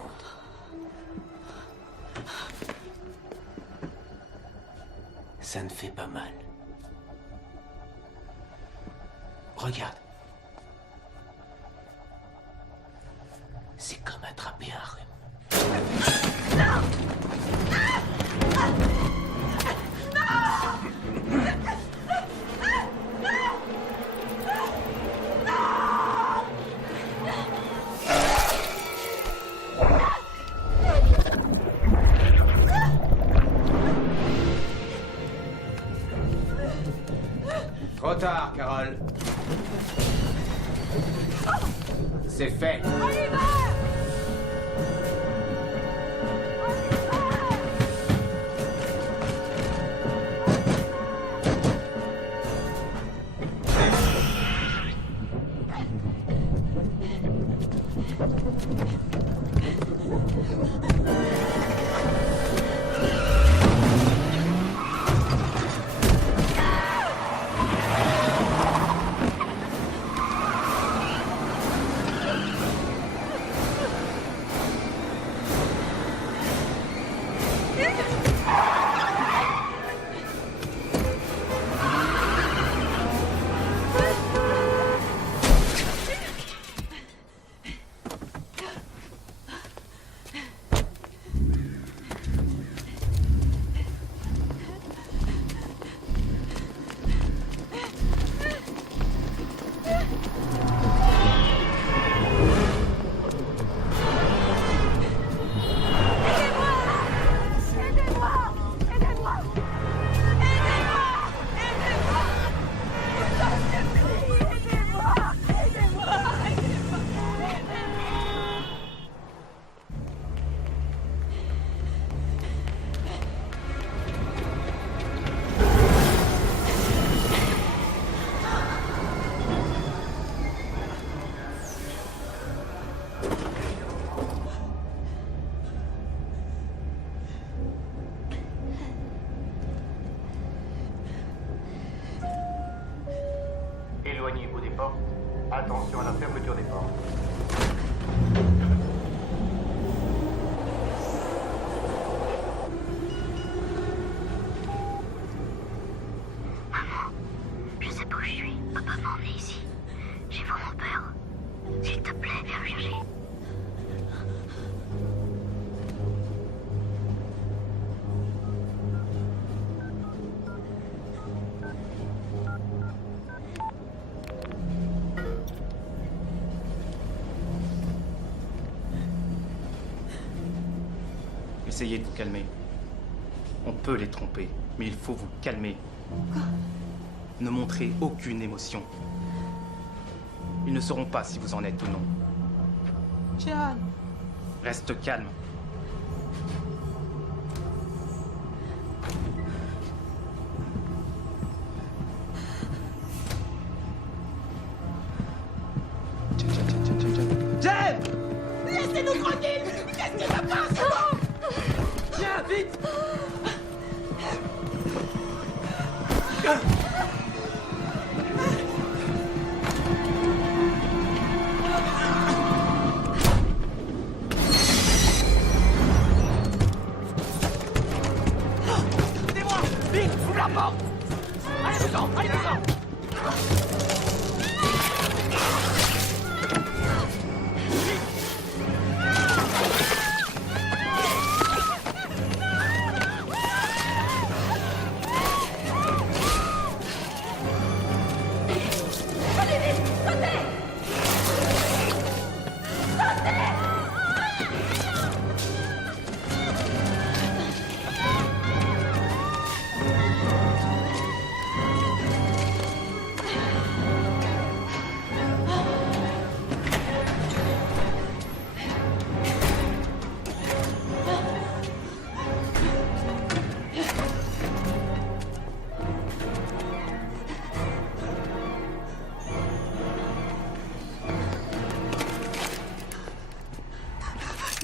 Ça ne fait pas mal. Regarde. C'est comme attraper un rhume. Trop tard, Carole. C'est fait. portes. Attention à la fermeture des portes. Maman, je sais pas où je suis. Papa m'a emmené ici. J'ai vraiment peur. S'il te plaît, viens me chercher. Essayez de vous calmer. On peut les tromper, mais il faut vous calmer. Ne montrez aucune émotion. Ils ne sauront pas si vous en êtes ou non. John. Reste calme. Jen! Laissez-nous tranquilles! Qu'est-ce qui se passe? Viens, vite! Aidez-moi! Vite! Ouvre la porte! Allez-vous-en! Allez-vous-en!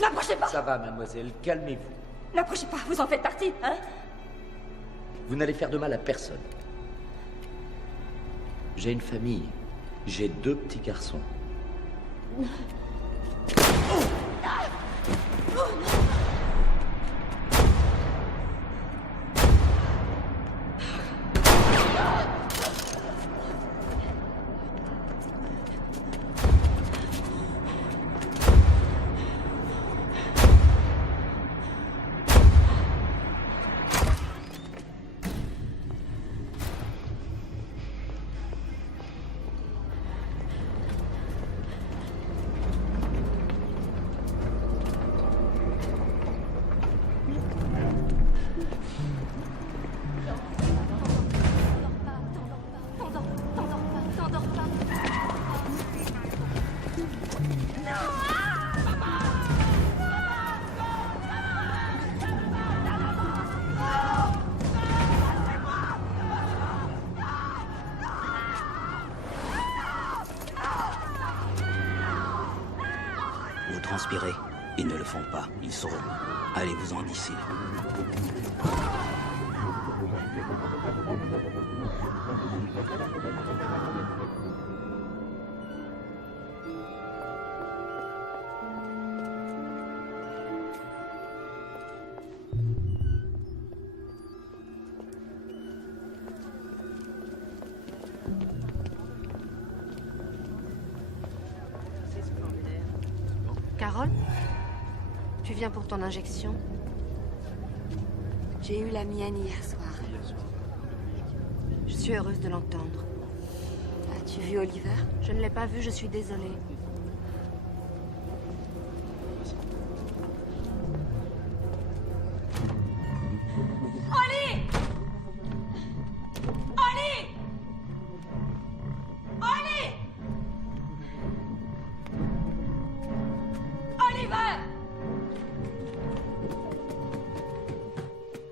N'approchez pas! Ça va, mademoiselle, calmez-vous. N'approchez pas, vous en faites partie, hein? Vous n'allez faire de mal à personne. J'ai une famille. J'ai 2 petits garçons. Vous transpirez. Ils ne le font pas. Ils sauront. Allez-vous-en d'ici. Carole? Tu viens pour ton injection? J'ai eu la mienne hier soir. Je suis heureuse de l'entendre. As-tu vu Oliver? Je ne l'ai pas vu, je suis désolée. Oli! Oli! Oli! Oliver!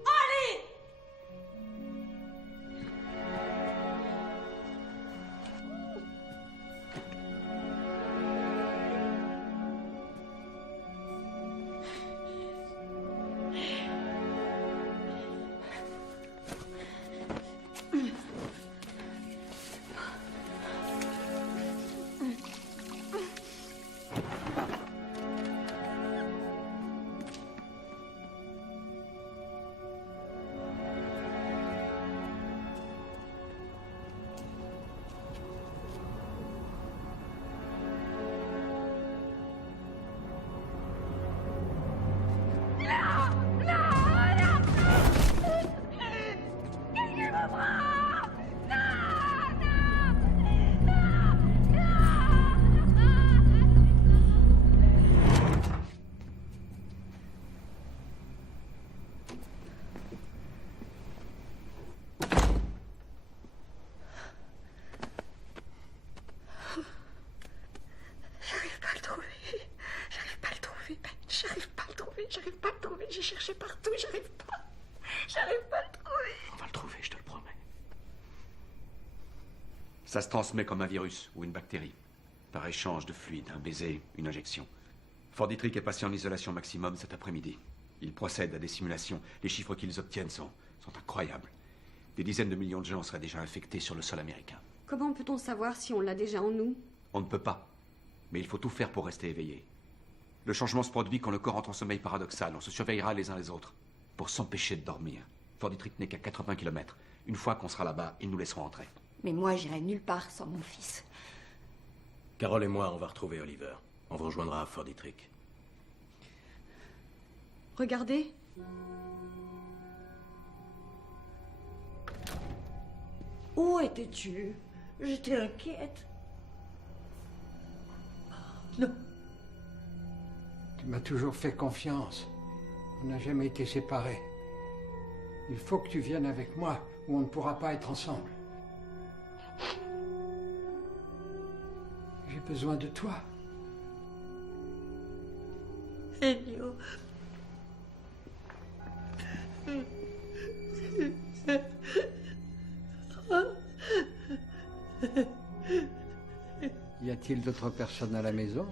Oli! J'ai cherché partout, j'arrive pas. J'arrive pas à le trouver. On va le trouver, je te le promets. Ça se transmet comme un virus ou une bactérie. Par échange de fluide, un baiser, une injection. Fort Dietrich est passé en isolation maximum cet après-midi. Il procède à des simulations. Les chiffres qu'ils obtiennent sont incroyables. Des dizaines de millions de gens seraient déjà infectés sur le sol américain. Comment peut-on savoir si on l'a déjà en nous? On ne peut pas. Mais il faut tout faire pour rester éveillé. Le changement se produit quand le corps entre en sommeil paradoxal. On se surveillera les uns les autres. Pour s'empêcher de dormir. Fort Dietrich n'est qu'à 80 km. Une fois qu'on sera là-bas, ils nous laisseront entrer. Mais moi, j'irai nulle part sans mon fils. Carole et moi, on va retrouver Oliver. On vous rejoindra à Fort Dietrich. Regardez. Où étais-tu? J'étais inquiète. Non. Tu m'as toujours fait confiance. On n'a jamais été séparés. Il faut que tu viennes avec moi, ou on ne pourra pas être ensemble. J'ai besoin de toi. Seigneur. Y a-t-il d'autres personnes à la maison?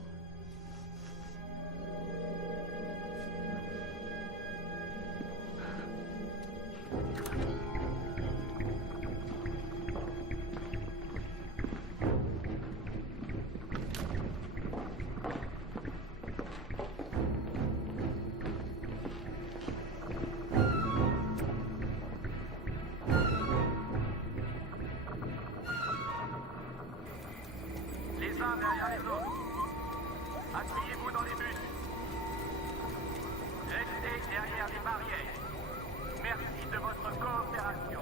Les uns derrière les autres. Appuyez-vous dans les bus. Restez derrière les barrières. Merci de votre coopération.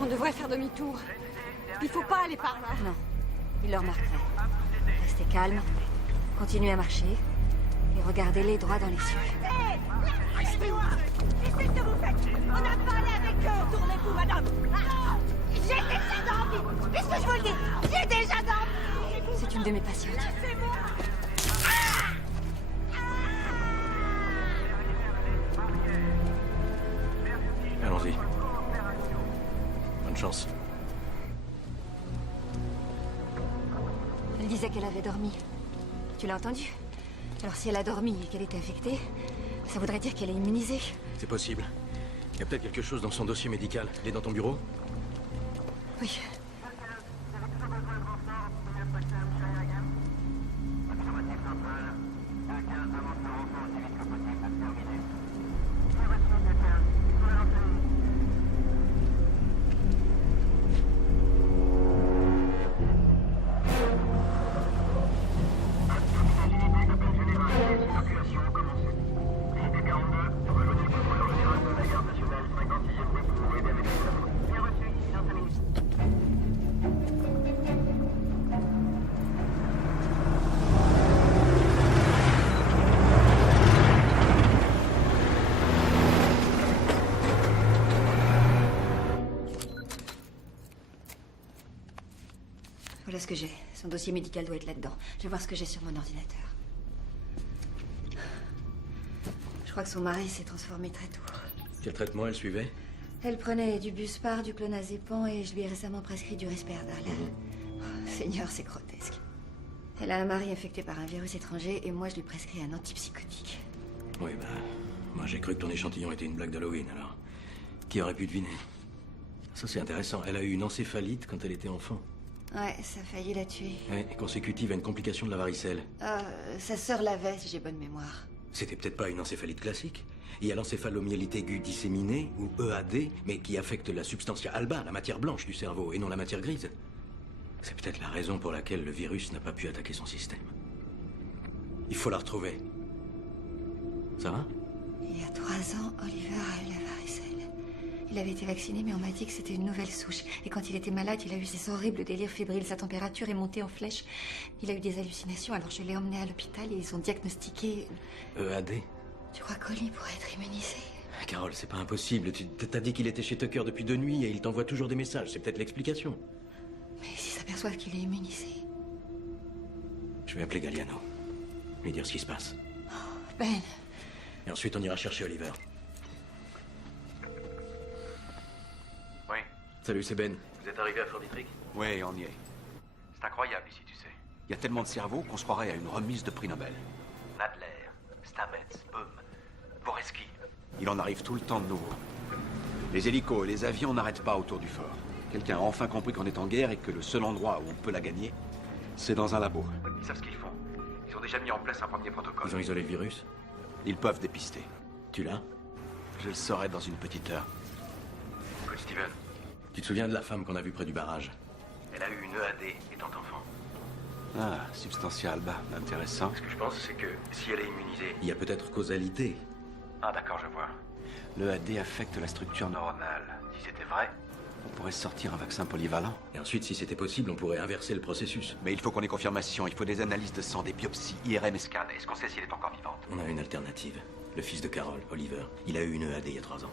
On devrait faire demi-tour. Il faut pas aller par là. Non, il leur marquerait. Restez calme, continuez à marcher et regardez-les droit dans les yeux. Restez-moi! Qu'est-ce que vous faites? On a parlé avec eux! Tournez-vous, madame! Ah, j'ai déjà dormi! Qu'est-ce que je vous le dis? J'ai déjà dormi! C'est une de mes patientes. Laissez-moi! Allons-y. Bonne chance. Elle disait qu'elle avait dormi. Tu l'as entendu? Alors si elle a dormi et qu'elle est infectée, ça voudrait dire qu'elle est immunisée. C'est possible. Il y a peut-être quelque chose dans son dossier médical. Il est dans ton bureau? Oui. Voilà ce que j'ai. Son dossier médical doit être là-dedans. Je vais voir ce que j'ai sur mon ordinateur. Je crois que son mari s'est transformé très tôt. Quel traitement elle suivait? Elle prenait du Buspar, du clonazepam et je lui ai récemment prescrit du Risperdal. Oh, Seigneur, c'est grotesque. Elle a un mari infecté par un virus étranger et moi je lui prescris un antipsychotique. Oui, moi j'ai cru que ton échantillon était une blague d'Halloween, alors. Qui aurait pu deviner? Ça c'est intéressant. Elle a eu une encéphalite quand elle était enfant. Ouais, ça a failli la tuer. Ouais, consécutive à une complication de la varicelle. Sa sœur l'avait, si j'ai bonne mémoire. C'était peut-être pas une encéphalite classique. Il y a l'encéphalomyélite aiguë disséminée, ou EAD, mais qui affecte la substantia alba, la matière blanche du cerveau, et non la matière grise. C'est peut-être la raison pour laquelle le virus n'a pas pu attaquer son système. Il faut la retrouver. Ça va? Il y a 3 ans, Oliver a eu la varicelle. Il avait été vacciné, mais on m'a dit que c'était une nouvelle souche. Et quand il était malade, il a eu ces horribles délires fébriles. Sa température est montée en flèche. Il a eu des hallucinations, alors je l'ai emmené à l'hôpital et ils ont diagnostiqué... EAD? Tu crois qu'Oli pourrait être immunisé? Carole, c'est pas impossible. Tu t'as dit qu'il était chez Tucker depuis 2 nuits et il t'envoie toujours des messages. C'est peut-être l'explication. Mais s'ils s'aperçoivent qu'il est immunisé... Je vais appeler Galliano. Lui dire ce qui se passe. Ben, Et ensuite, on ira chercher Oliver. Oui. Salut, c'est Ben. Vous êtes arrivé à Fort Detrick? Oui, on y est. C'est incroyable ici, tu sais. Il y a tellement de cerveaux qu'on se croirait à une remise de prix Nobel. Nadler, Stamets, Bohm, Voreski. Il en arrive tout le temps de nouveau. Les hélicos et les avions n'arrêtent pas autour du fort. Quelqu'un a enfin compris qu'on est en guerre et que le seul endroit où on peut la gagner, c'est dans un labo. Ils savent ce qu'ils font. Ils ont déjà mis en place un premier protocole. Ils ont isolé le virus? Ils peuvent dépister. Tu l'as? Je le saurai dans une petite heure. Écoute, Steven. Tu te souviens de la femme qu'on a vue près du barrage? Elle a eu une EAD étant enfant. Ah, substantia alba, intéressant. Ce que je pense, c'est que si elle est immunisée... Il y a peut-être causalité. Ah d'accord, je vois. L'EAD affecte la structure neuronale. Si c'était vrai, on pourrait sortir un vaccin polyvalent. Et ensuite, si c'était possible, on pourrait inverser le processus. Mais il faut qu'on ait confirmation, il faut des analyses de sang, des biopsies, IRM et scan. Est-ce qu'on sait si elle est encore vivante? On a une alternative. Le fils de Carol, Oliver. Il a eu une EAD il y a 3 ans.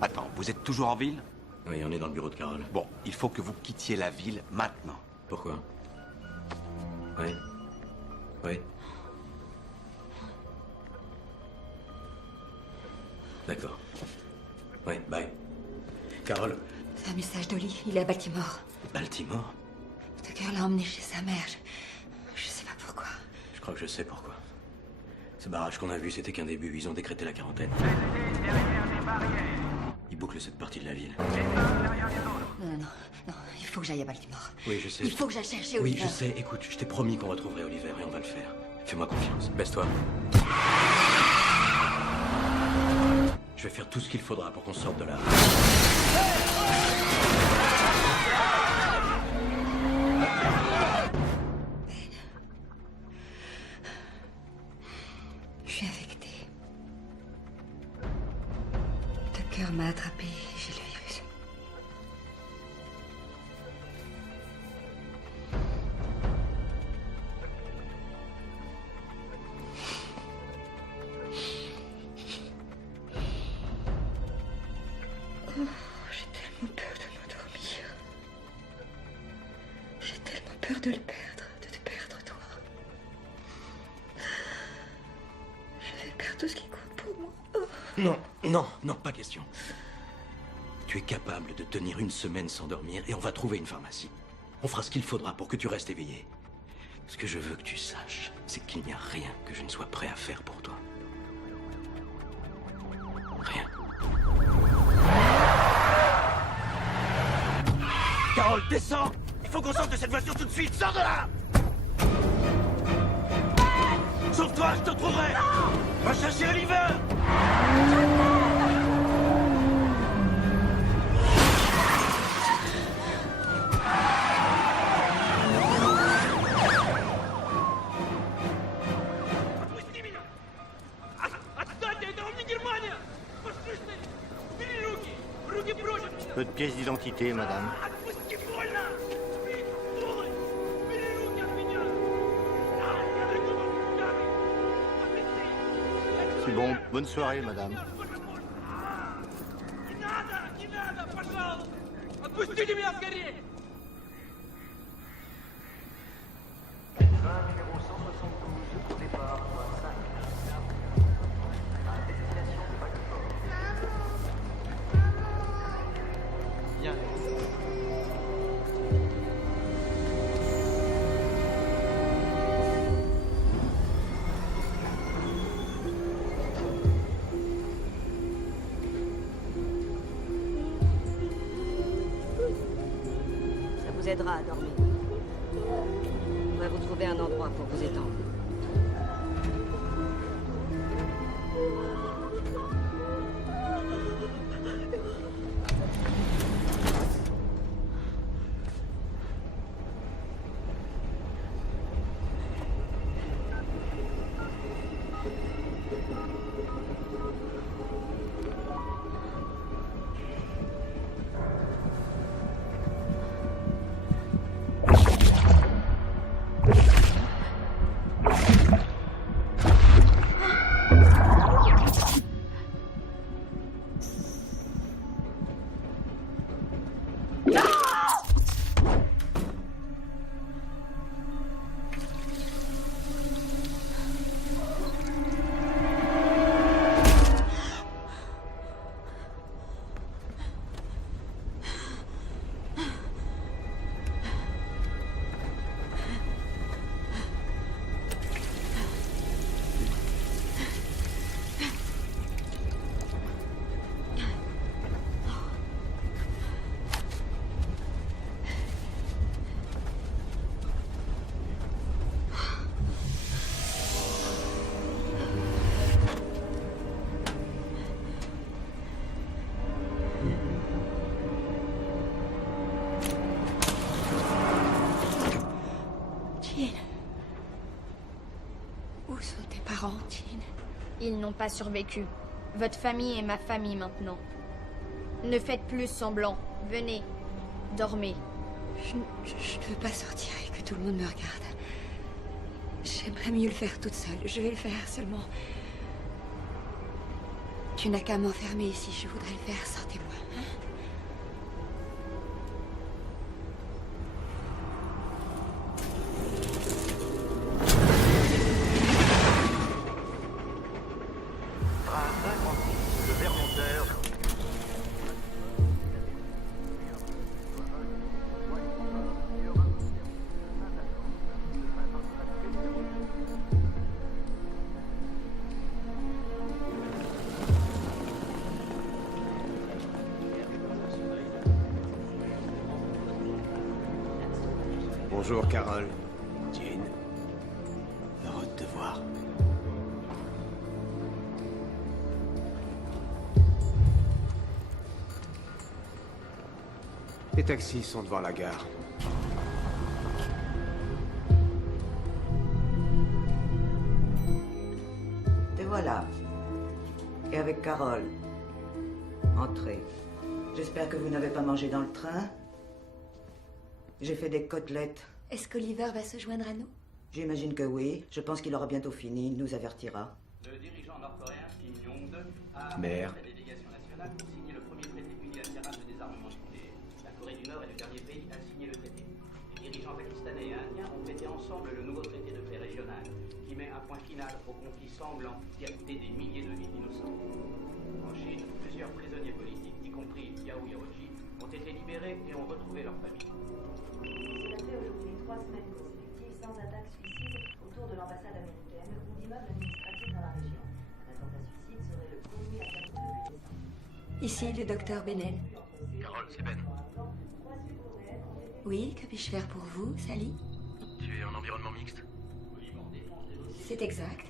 Attends, vous êtes toujours en ville? Oui, on est dans le bureau de Carol. Bon, il faut que vous quittiez la ville maintenant. Pourquoi? Oui. Oui. D'accord. Oui, bye. Carol. C'est un message d'Oli. Il est à Baltimore. Baltimore? Tucker l'a emmené chez sa mère. Je sais pas pourquoi. Je crois que je sais pourquoi. Ce barrage qu'on a vu, c'était qu'un début. Ils ont décrété la quarantaine. Ils bouclent cette partie de la ville. Non, il faut que j'aille à Baltimore. Oui, je sais. Il faut que j'aille chercher Oui, Oliver. je sais. Écoute, je t'ai promis qu'on retrouverait Oliver et on va le faire. Fais-moi confiance. Baisse-toi. Je vais faire tout ce qu'il faudra pour qu'on sorte de là. Je suis infectée. Tucker m'a attrapé. J'ai le virus. Oh, j'ai tellement peur de m'endormir. J'ai tellement peur de le perdre, de te perdre toi. Je vais perdre tout ce qui compte pour moi. Non, non, non, pas question. Tu es capable de tenir une semaine sans dormir et on va trouver une pharmacie. On fera ce qu'il faudra pour que tu restes éveillé. Ce que je veux que tu saches, c'est qu'il n'y a rien que je ne sois prêt à faire pour toi. Rien. Carole, descends! Il faut qu'on sorte de cette voiture tout de suite! Sors de là! Sauve-toi, je te trouverai! Va chercher Oliver! Peu de pièces d'identité, madame. C'est bon. Bonne soirée, madame. Отпустите меня скорее! Numéro 172 au départ, point 5. À destination de Baltimore. Bien. Ça vous aidera à dormir. On va vous trouver un endroit pour vous étendre. n'ont pas survécu. Votre famille est ma famille maintenant. Ne faites plus semblant. Venez. Dormez. Je ne veux pas sortir et que tout le monde me regarde. J'aimerais mieux le faire toute seule. Je vais le faire seulement. Tu n'as qu'à m'enfermer ici. Je voudrais le faire sans témoin. Hein? Bonjour, Carole. Jean. Heureux de te voir. Les taxis sont devant la gare. Te voilà. Et avec Carole. Entrez. J'espère que vous n'avez pas mangé dans le train. J'ai fait des côtelettes. Est-ce qu'Oliver va se joindre à nous? J'imagine que oui. Je pense qu'il aura bientôt fini. Il nous avertira. Le dirigeant nord-coréen Kim Jong a Mère. la délégation nationale pour signer le premier traité unilatéral de désarmement nucléaire. La Corée du Nord est le dernier pays à signer le traité. Les dirigeants pakistanais et indiens ont traité ensemble le nouveau traité de paix régional, qui met un point final au conflit sanglant qui a coûté des milliers de vies d'innocents. En Chine, plusieurs prisonniers politiques, y compris Yao Yaoji, ont été libérés et ont retrouvé leur famille. C'est après aujourd'hui 3 semaines consécutives sans attaque suicide autour de l'ambassade américaine ou d'immeubles administratifs dans la région. Un attentat suicide serait le premier attentat depuis décembre. Ici, le docteur Bennell. Carole, c'est Ben. Oui, que puis-je faire pour vous, Sally? Tu es en environnement mixte? C'est exact.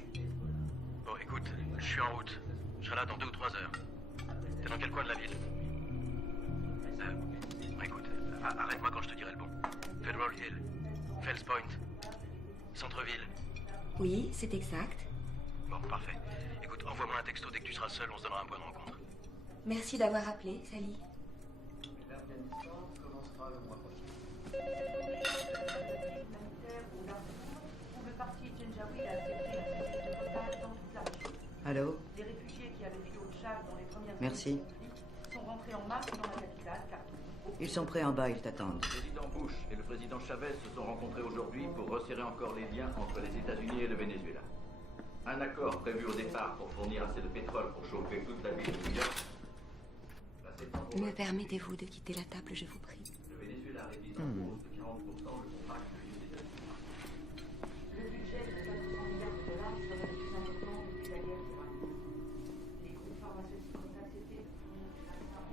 Bon, écoute, je suis en route. Je serai là dans 2 ou 3 heures. T'es dans quel coin de la ville? Écoute, arrête-moi quand je te dirai le bon. Federal Hill, Fells Point, centre-ville. Oui, c'est exact. Bon, parfait. Écoute, envoie-moi un texto dès que tu seras seul, on se donnera un point de rencontre. Merci d'avoir appelé, Sally. L'Afghanistan commencera le mois prochain. Où le parti Janjaweed a accepté la société de otages dans toute la région. Allô? Les réfugiés qui avaient fui au Tchad dans les premières Merci. années du conflit sont rentrés en masse dans la capitale, Khartoum. Ils sont prêts en bas, ils t'attendent. Le président Bush et le président Chavez se sont rencontrés aujourd'hui pour resserrer encore les liens entre les États-Unis et le Venezuela. Un accord prévu au départ pour fournir assez de pétrole pour chauffer toute la ville de New York. Me permettez-vous de quitter la table, je vous prie? Le Venezuela révise en hausse de 40% le contrat que les États-Unis. Le budget de 400 milliards de dollars serait le plus important depuis la guerre d'Irak. Les groupes pharmaceutiques ont accepté de fournir des vaccins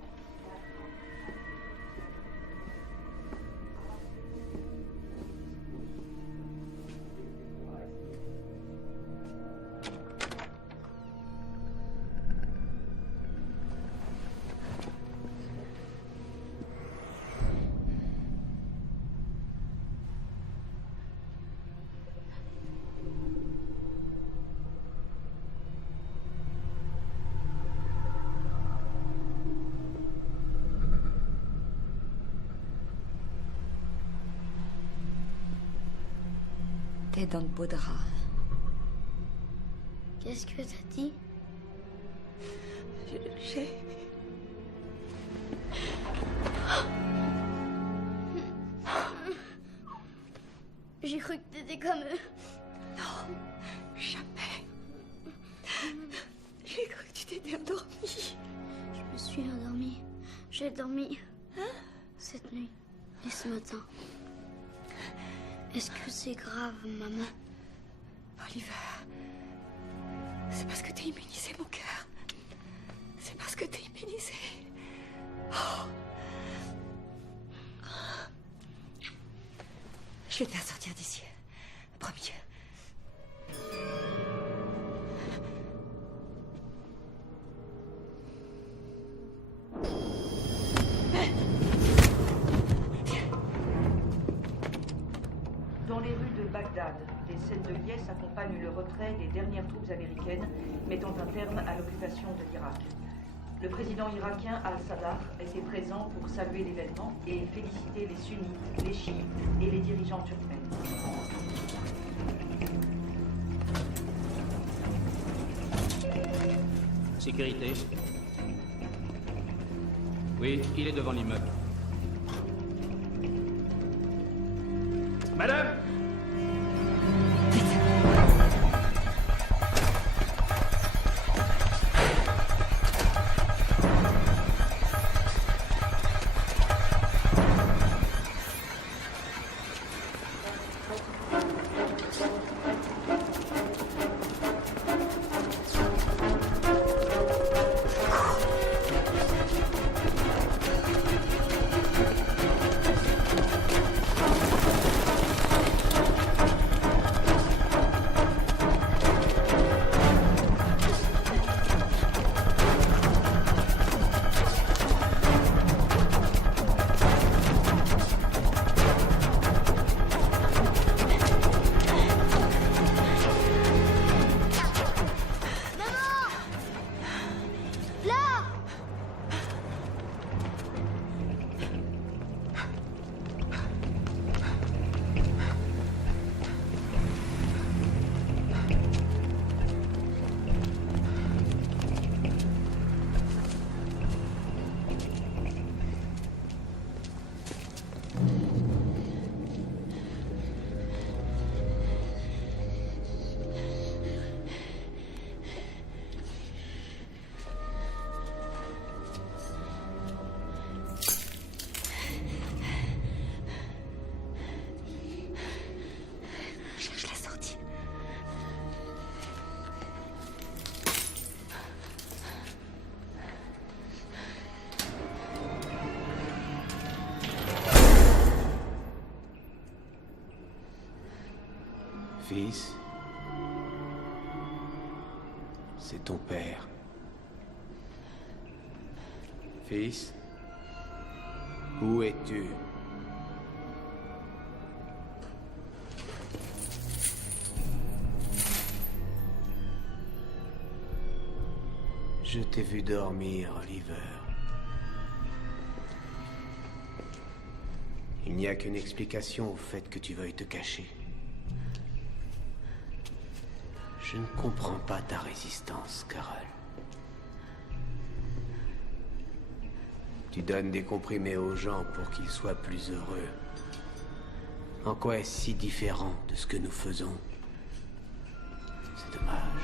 T'es dans de beaux draps. Qu'est-ce que t'as dit? J'ai cru que t'étais comme eux. Non, jamais. J'ai cru que tu t'étais endormie. Je me suis endormie. J'ai dormi cette nuit et ce matin. Est-ce que c'est grave, maman? Oliver, c'est parce que t'es immunisé, mon cœur. C'est parce que t'es immunisé. Oh. Je vais te faire sortir d'ici. Promis. Dans les rues de Bagdad. Bagdad. Les scènes de liesse accompagnent le retrait des dernières troupes américaines, mettant un terme à l'occupation de l'Irak. Le président irakien al-Sadr était présent pour saluer l'événement et féliciter les sunnites, les chiites et les dirigeants turkmènes. Sécurité. Oui, il est devant l'immeuble. Madame! Fils, c'est ton père. Fils, où es-tu? Je t'ai vu dormir, Oliver. Il n'y a qu'une explication au fait que tu veuilles te cacher. Je ne comprends pas ta résistance, Carol. Tu donnes des comprimés aux gens pour qu'ils soient plus heureux. En quoi est-ce si différent de ce que nous faisons? C'est dommage.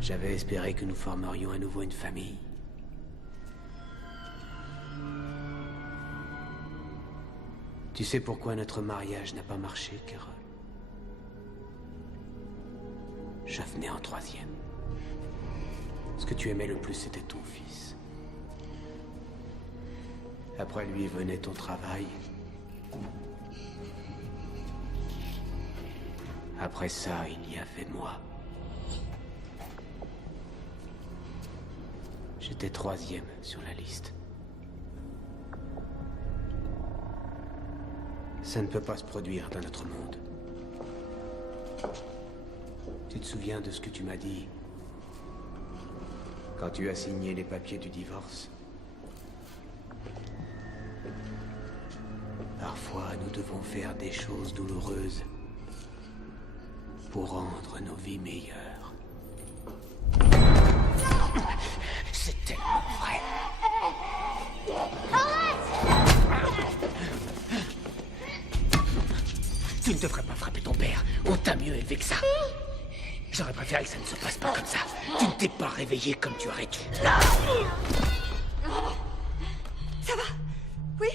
J'avais espéré que nous formerions à nouveau une famille. Tu sais pourquoi notre mariage n'a pas marché, Carol? Je venais en troisième. Ce que tu aimais le plus, c'était ton fils. Après lui venait ton travail. Après ça, il y avait moi. J'étais troisième sur la liste. Ça ne peut pas se produire dans notre monde. Tu te souviens de ce que tu m'as dit quand tu as signé les papiers du divorce? Parfois, nous devons faire des choses douloureuses pour rendre nos vies meilleures. C'est tellement vrai. Tu ne devrais pas frapper ton père. On t'a mieux élevé que ça. J'aurais préféré que ça ne se passe pas comme ça. Tu ne t'es pas réveillé comme tu aurais dû. Ça va? Oui?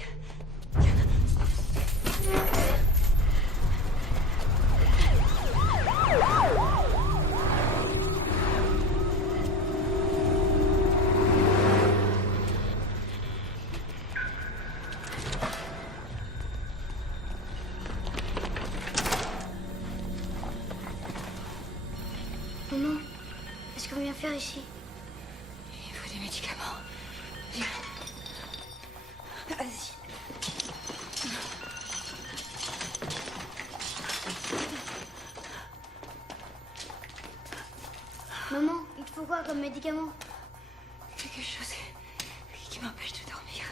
Maman, qu'est-ce qu'on vient faire ici? Il faut des médicaments. Viens. Vas-y. Maman, il te faut quoi comme médicament? Quelque chose qui m'empêche de dormir.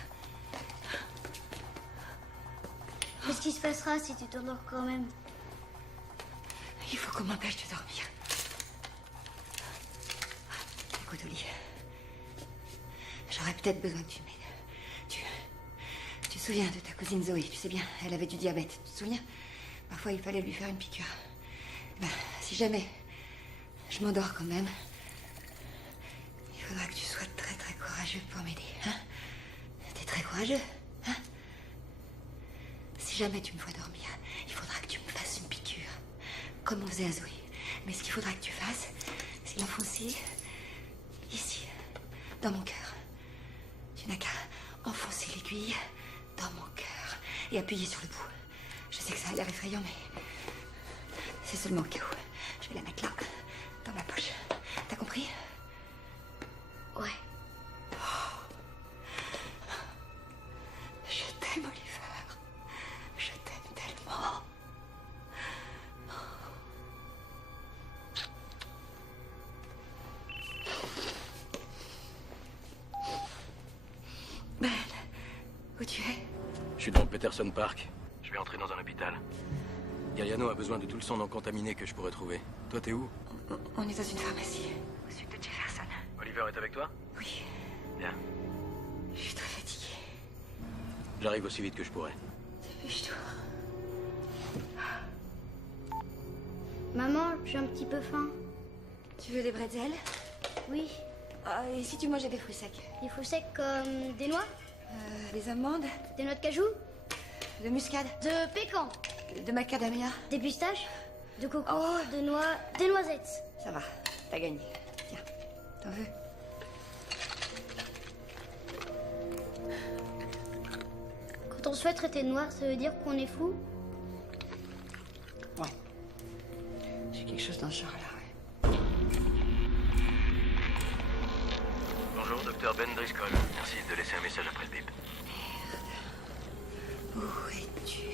Qu'est-ce qui se passera si tu t'endors quand même? Il faut qu'on m'empêche de dormir. Écoute, Oli, j'aurais peut-être besoin que tu m'aides. Tu te souviens de ta cousine Zoé, tu sais bien, elle avait du diabète, tu te souviens? Parfois, il fallait lui faire une piqûre. Ben, si jamais je m'endors quand même, il faudra que tu sois très très courageux pour m'aider, hein? T'es très courageux, hein? Si jamais tu me vois dormir, il faudra que tu me fasses une piqûre, comme on faisait à Zoé. Mais ce qu'il faudra que tu fasses, c'est l'enfoncer ici, dans mon cœur. Tu n'as qu'à enfoncer l'aiguille dans mon cœur et appuyer sur le bout. Je sais que ça a l'air effrayant, mais c'est seulement au cas où. Je vais la mettre là, dans ma poche. T'as compris? Ouais. Je t'aime, Oliver. Je t'aime tellement. Ben, où tu es? Je suis dans Peterson Park. Je vais entrer dans un hôpital. Galliano a besoin de tout le sang non contaminé que je pourrais trouver. Toi, t'es où? On est dans une pharmacie, au sud de Jefferson. Oliver est avec toi? Oui. Bien. Je suis très fatiguée. J'arrive aussi vite que je pourrai. Dépêche-toi. Maman, j'ai un petit peu faim. Tu veux des bretzels? Oui. Ah, et si tu mangeais des fruits secs? Des fruits secs comme des noix? Des amandes? Des noix de cajou? De muscade? De pécan? De macadamia? Des pistaches? De coco? De noix? Des noisettes? Ça va, t'as gagné. Tiens, t'en veux? Quand on se fait traiter de noir, ça veut dire qu'on est fou? Ouais. J'ai quelque chose dans le genre là, ouais. Bonjour, docteur Ben Driscoll. Merci de laisser un message après le bip. Où es-tu?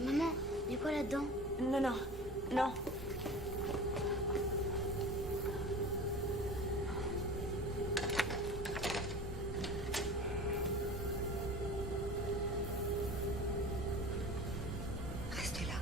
Maman, y'a quoi là-dedans? Non, non, non. Reste là.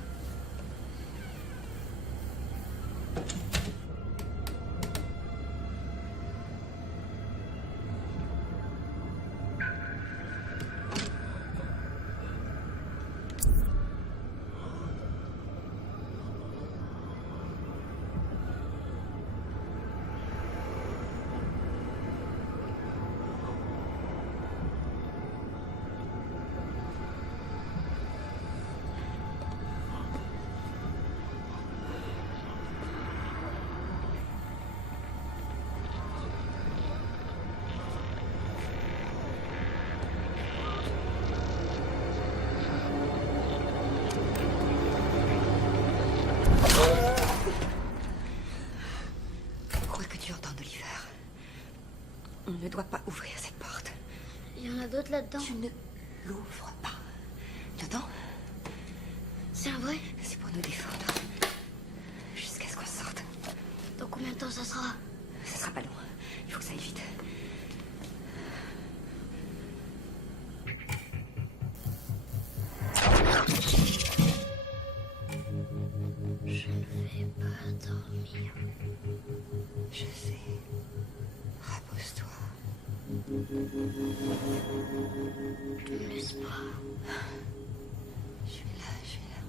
Quoi que tu entendes, Oliver, on ne doit pas ouvrir cette porte. Il y en a d'autres là-dedans. Tu ne l'ouvres pas. T'entends? C'est un vrai? C'est pour nous défendre. Jusqu'à ce qu'on sorte. Dans combien de temps ça sera? Ça sera pas long. Il faut que ça aille vite. Je ne vais pas dormir. Je sais. Repose-toi. Ne me laisse pas. Je suis là, je suis là.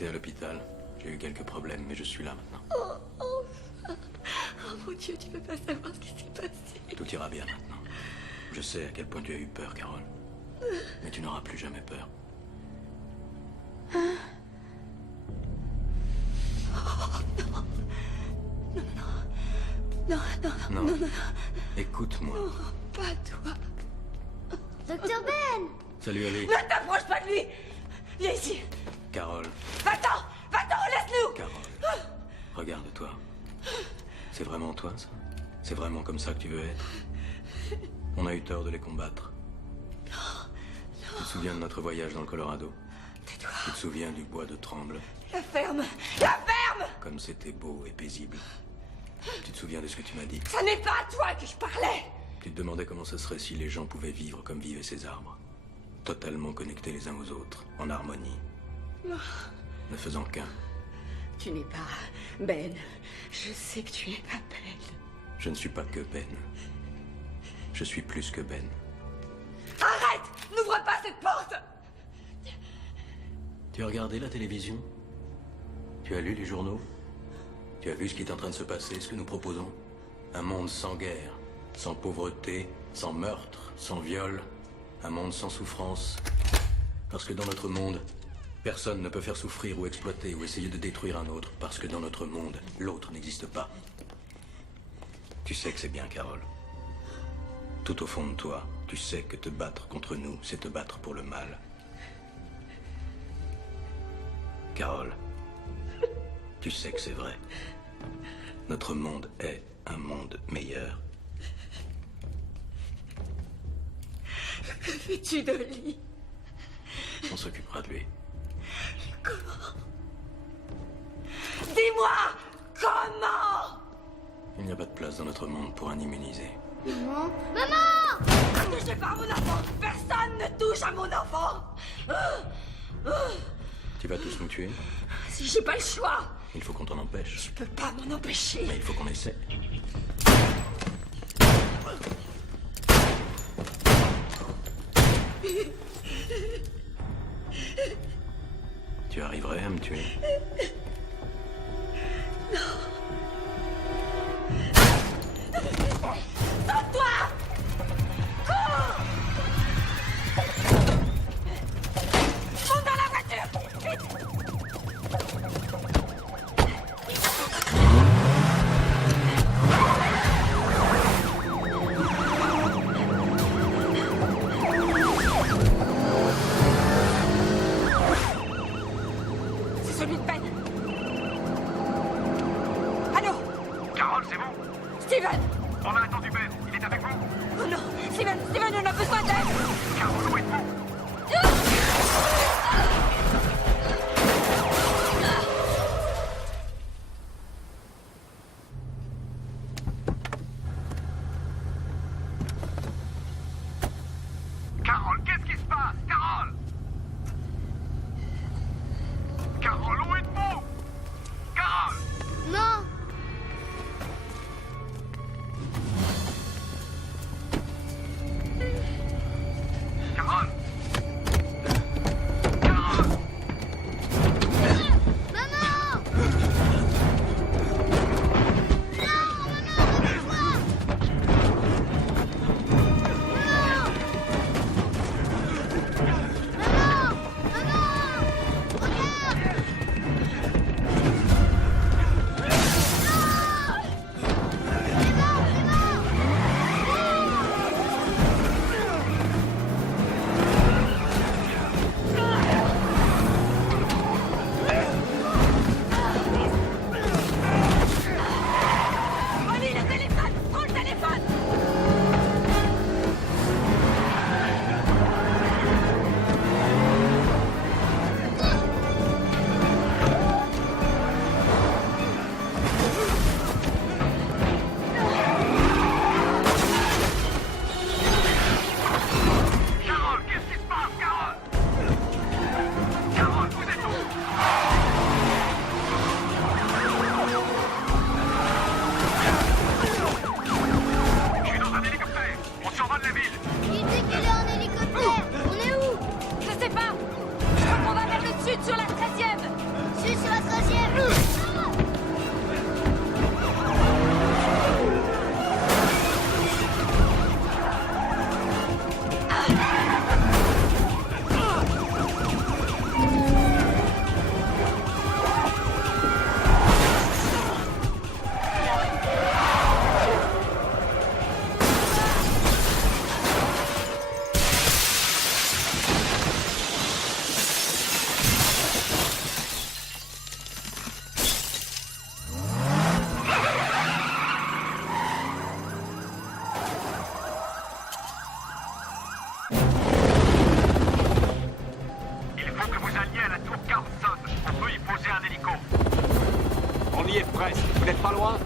été à l'hôpital. J'ai eu quelques problèmes, mais je suis là maintenant. Oh mon Dieu, tu peux pas savoir ce qui s'est passé. Tout ira bien maintenant. Je sais à quel point tu as eu peur, Carole. Mais tu n'auras plus jamais peur. Non. Écoute-moi. Non, pas toi. Docteur Ben! Salut, Ali. Ne t'approche pas de lui. Viens ici. Carole, Va-t'en, laisse-nous. Carole, regarde-toi. C'est vraiment toi, ça? C'est vraiment comme ça que tu veux être? On a eu tort de les combattre. Tu te souviens de notre voyage dans le Colorado? Tais-toi. Tu te souviens du bois de Tremble? La ferme. Comme c'était beau et paisible. Tu te souviens de ce que tu m'as dit? Ça n'est pas à toi que je parlais. Tu te demandais comment ce serait si les gens pouvaient vivre comme vivaient ces arbres. Totalement connectés les uns aux autres, en harmonie. Ne faisant qu'un. Tu n'es pas Ben. Je sais que tu n'es pas Ben. Je ne suis pas que Ben. Je suis plus que Ben. Arrête! N'ouvre pas cette porte! Tu as regardé la télévision? Tu as lu les journaux? Tu as vu ce qui est en train de se passer, ce que nous proposons? Un monde sans guerre, sans pauvreté, sans meurtre, sans viol. Un monde sans souffrance. Parce que dans notre monde, personne ne peut faire souffrir ou exploiter ou essayer de détruire un autre. Parce que dans notre monde, l'autre n'existe pas. Tu sais que c'est bien, Carole. Tout au fond de toi, tu sais que te battre contre nous, c'est te battre pour le mal. Carole, tu sais que c'est vrai. Notre monde est un monde meilleur. Que fais-tu de lui? On s'occupera de lui. Comment? Dis-moi! Comment? Il n'y a pas de place dans notre monde pour un immunisé. Maman? Maman! Ne touchez pas à mon enfant! Personne ne touche à mon enfant! Tu vas tous nous tuer? Si j'ai pas le choix! Il faut qu'on t'en empêche. Je peux pas m'en empêcher. Mais il faut qu'on essaie. Tu arriverais à me tuer? Non. Sauve-toi! Cours! Monte dans la voiture! Vite! C'est celui de Ben! y est presque. Vous n'êtes pas loin?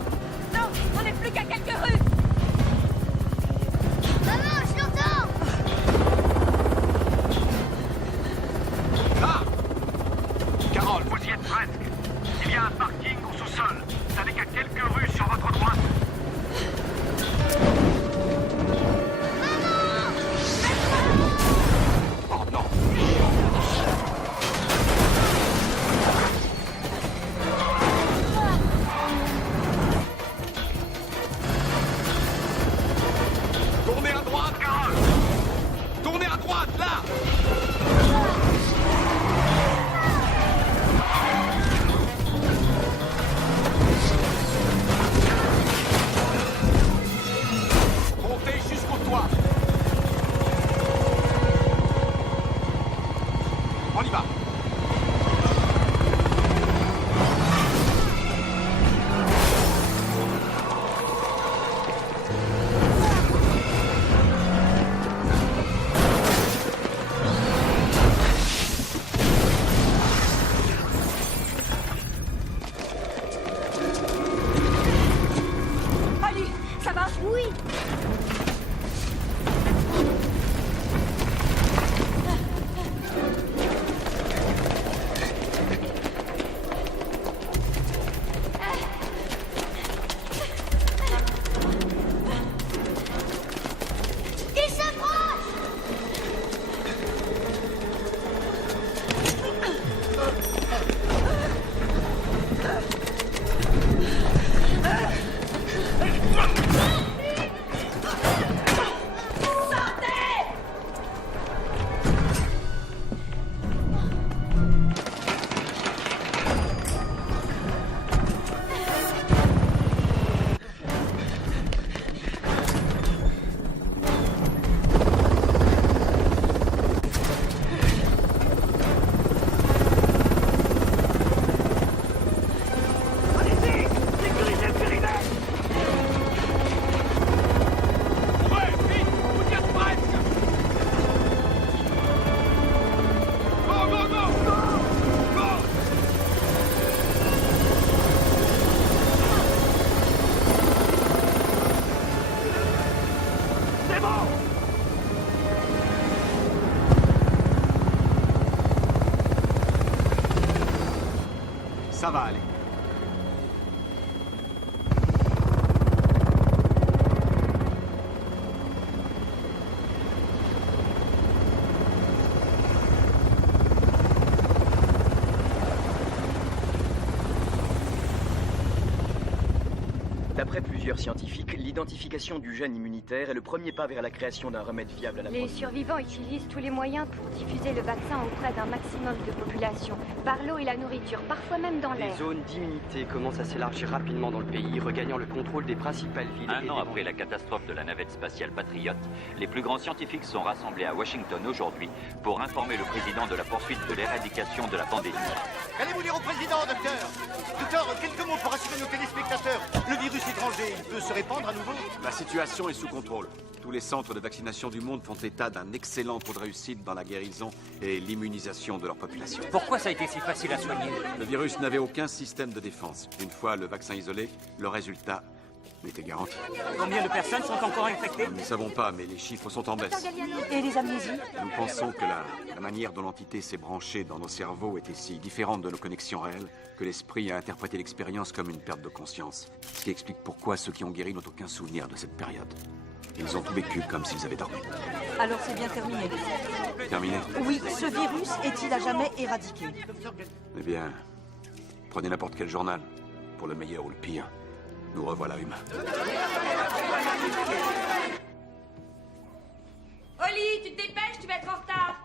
Non, on n'est plus qu'à quelques rues. Maman, je l'entends. Là! Carole, Vous y êtes presque. Il y a un parking au sous-sol. Ça n'est qu'à quelques rues sur votre droite. oh non! Tournez à droite, Carole! Tournez à droite, là! Montez jusqu'au toit. On y va. Ali, ça va? Oui. Il s'approche. Ça va aller. D'après plusieurs scientifiques, l'identification du gène immunitaire est le premier pas vers la création d'un remède fiable à la Les pandémie. survivants utilisent tous les moyens pour diffuser le vaccin auprès d'un maximum de population, par l'eau et la nourriture, parfois même dans l'air. Les zones d'immunité commencent à s'élargir rapidement dans le pays, regagnant le contrôle des principales villes. Un an après la catastrophe de la navette spatiale Patriot, les plus grands scientifiques sont rassemblés à Washington aujourd'hui pour informer le président de la poursuite de l'éradication de la pandémie. Qu'allez-vous dire au président, docteur? Docteur, quelques mots pour rassurer nos téléspectateurs. Le virus étranger, il peut se répandre à nouveau? La situation est sous contrôle. Tous les centres de vaccination du monde font état d'un excellent taux de réussite dans la guérison et l'immunisation de leur population. Pourquoi ça a été si facile à soigner? Le virus n'avait aucun système de défense. Une fois le vaccin isolé, le résultat était garanti. Combien de personnes sont encore infectées? Nous ne savons pas, mais les chiffres sont en baisse. Et les amnésies? Nous pensons que la manière dont l'entité s'est branchée dans nos cerveaux était si différente de nos connexions réelles que l'esprit a interprété l'expérience comme une perte de conscience. Ce qui explique pourquoi ceux qui ont guéri n'ont aucun souvenir de cette période. Ils ont tout vécu comme s'ils avaient dormi. Alors c'est bien terminé. Terminé? Oui, ce virus est-il à jamais éradiqué? Eh bien, prenez n'importe quel journal. Pour le meilleur ou le pire, nous revoilà humains. Oli, tu te dépêches, tu vas être en retard.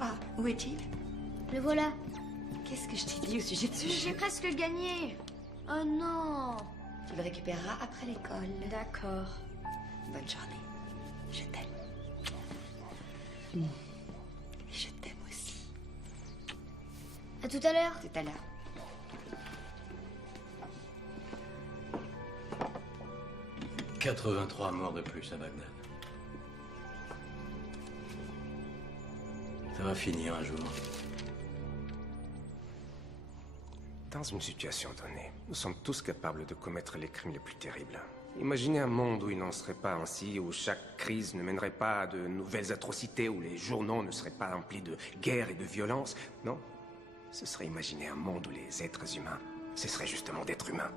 Ah, où est-il? Le voilà. Qu'est-ce que je t'ai dit au sujet de ce J'ai jeu? presque gagné. Oh non. Tu le récupéreras après l'école. D'accord. Bonne journée. Je t'aime. Je t'aime aussi. À tout à l'heure. Tout à l'heure. « 83 morts de plus à Bagdad. Ça va finir un jour. Dans une situation donnée, nous sommes tous capables de commettre les crimes les plus terribles. Imaginez un monde où il n'en serait pas ainsi, où chaque crise ne mènerait pas à de nouvelles atrocités, où les journaux ne seraient pas remplis de guerre et de violence. Non, ce serait imaginer un monde où les êtres humains cesseraient justement d'être humains.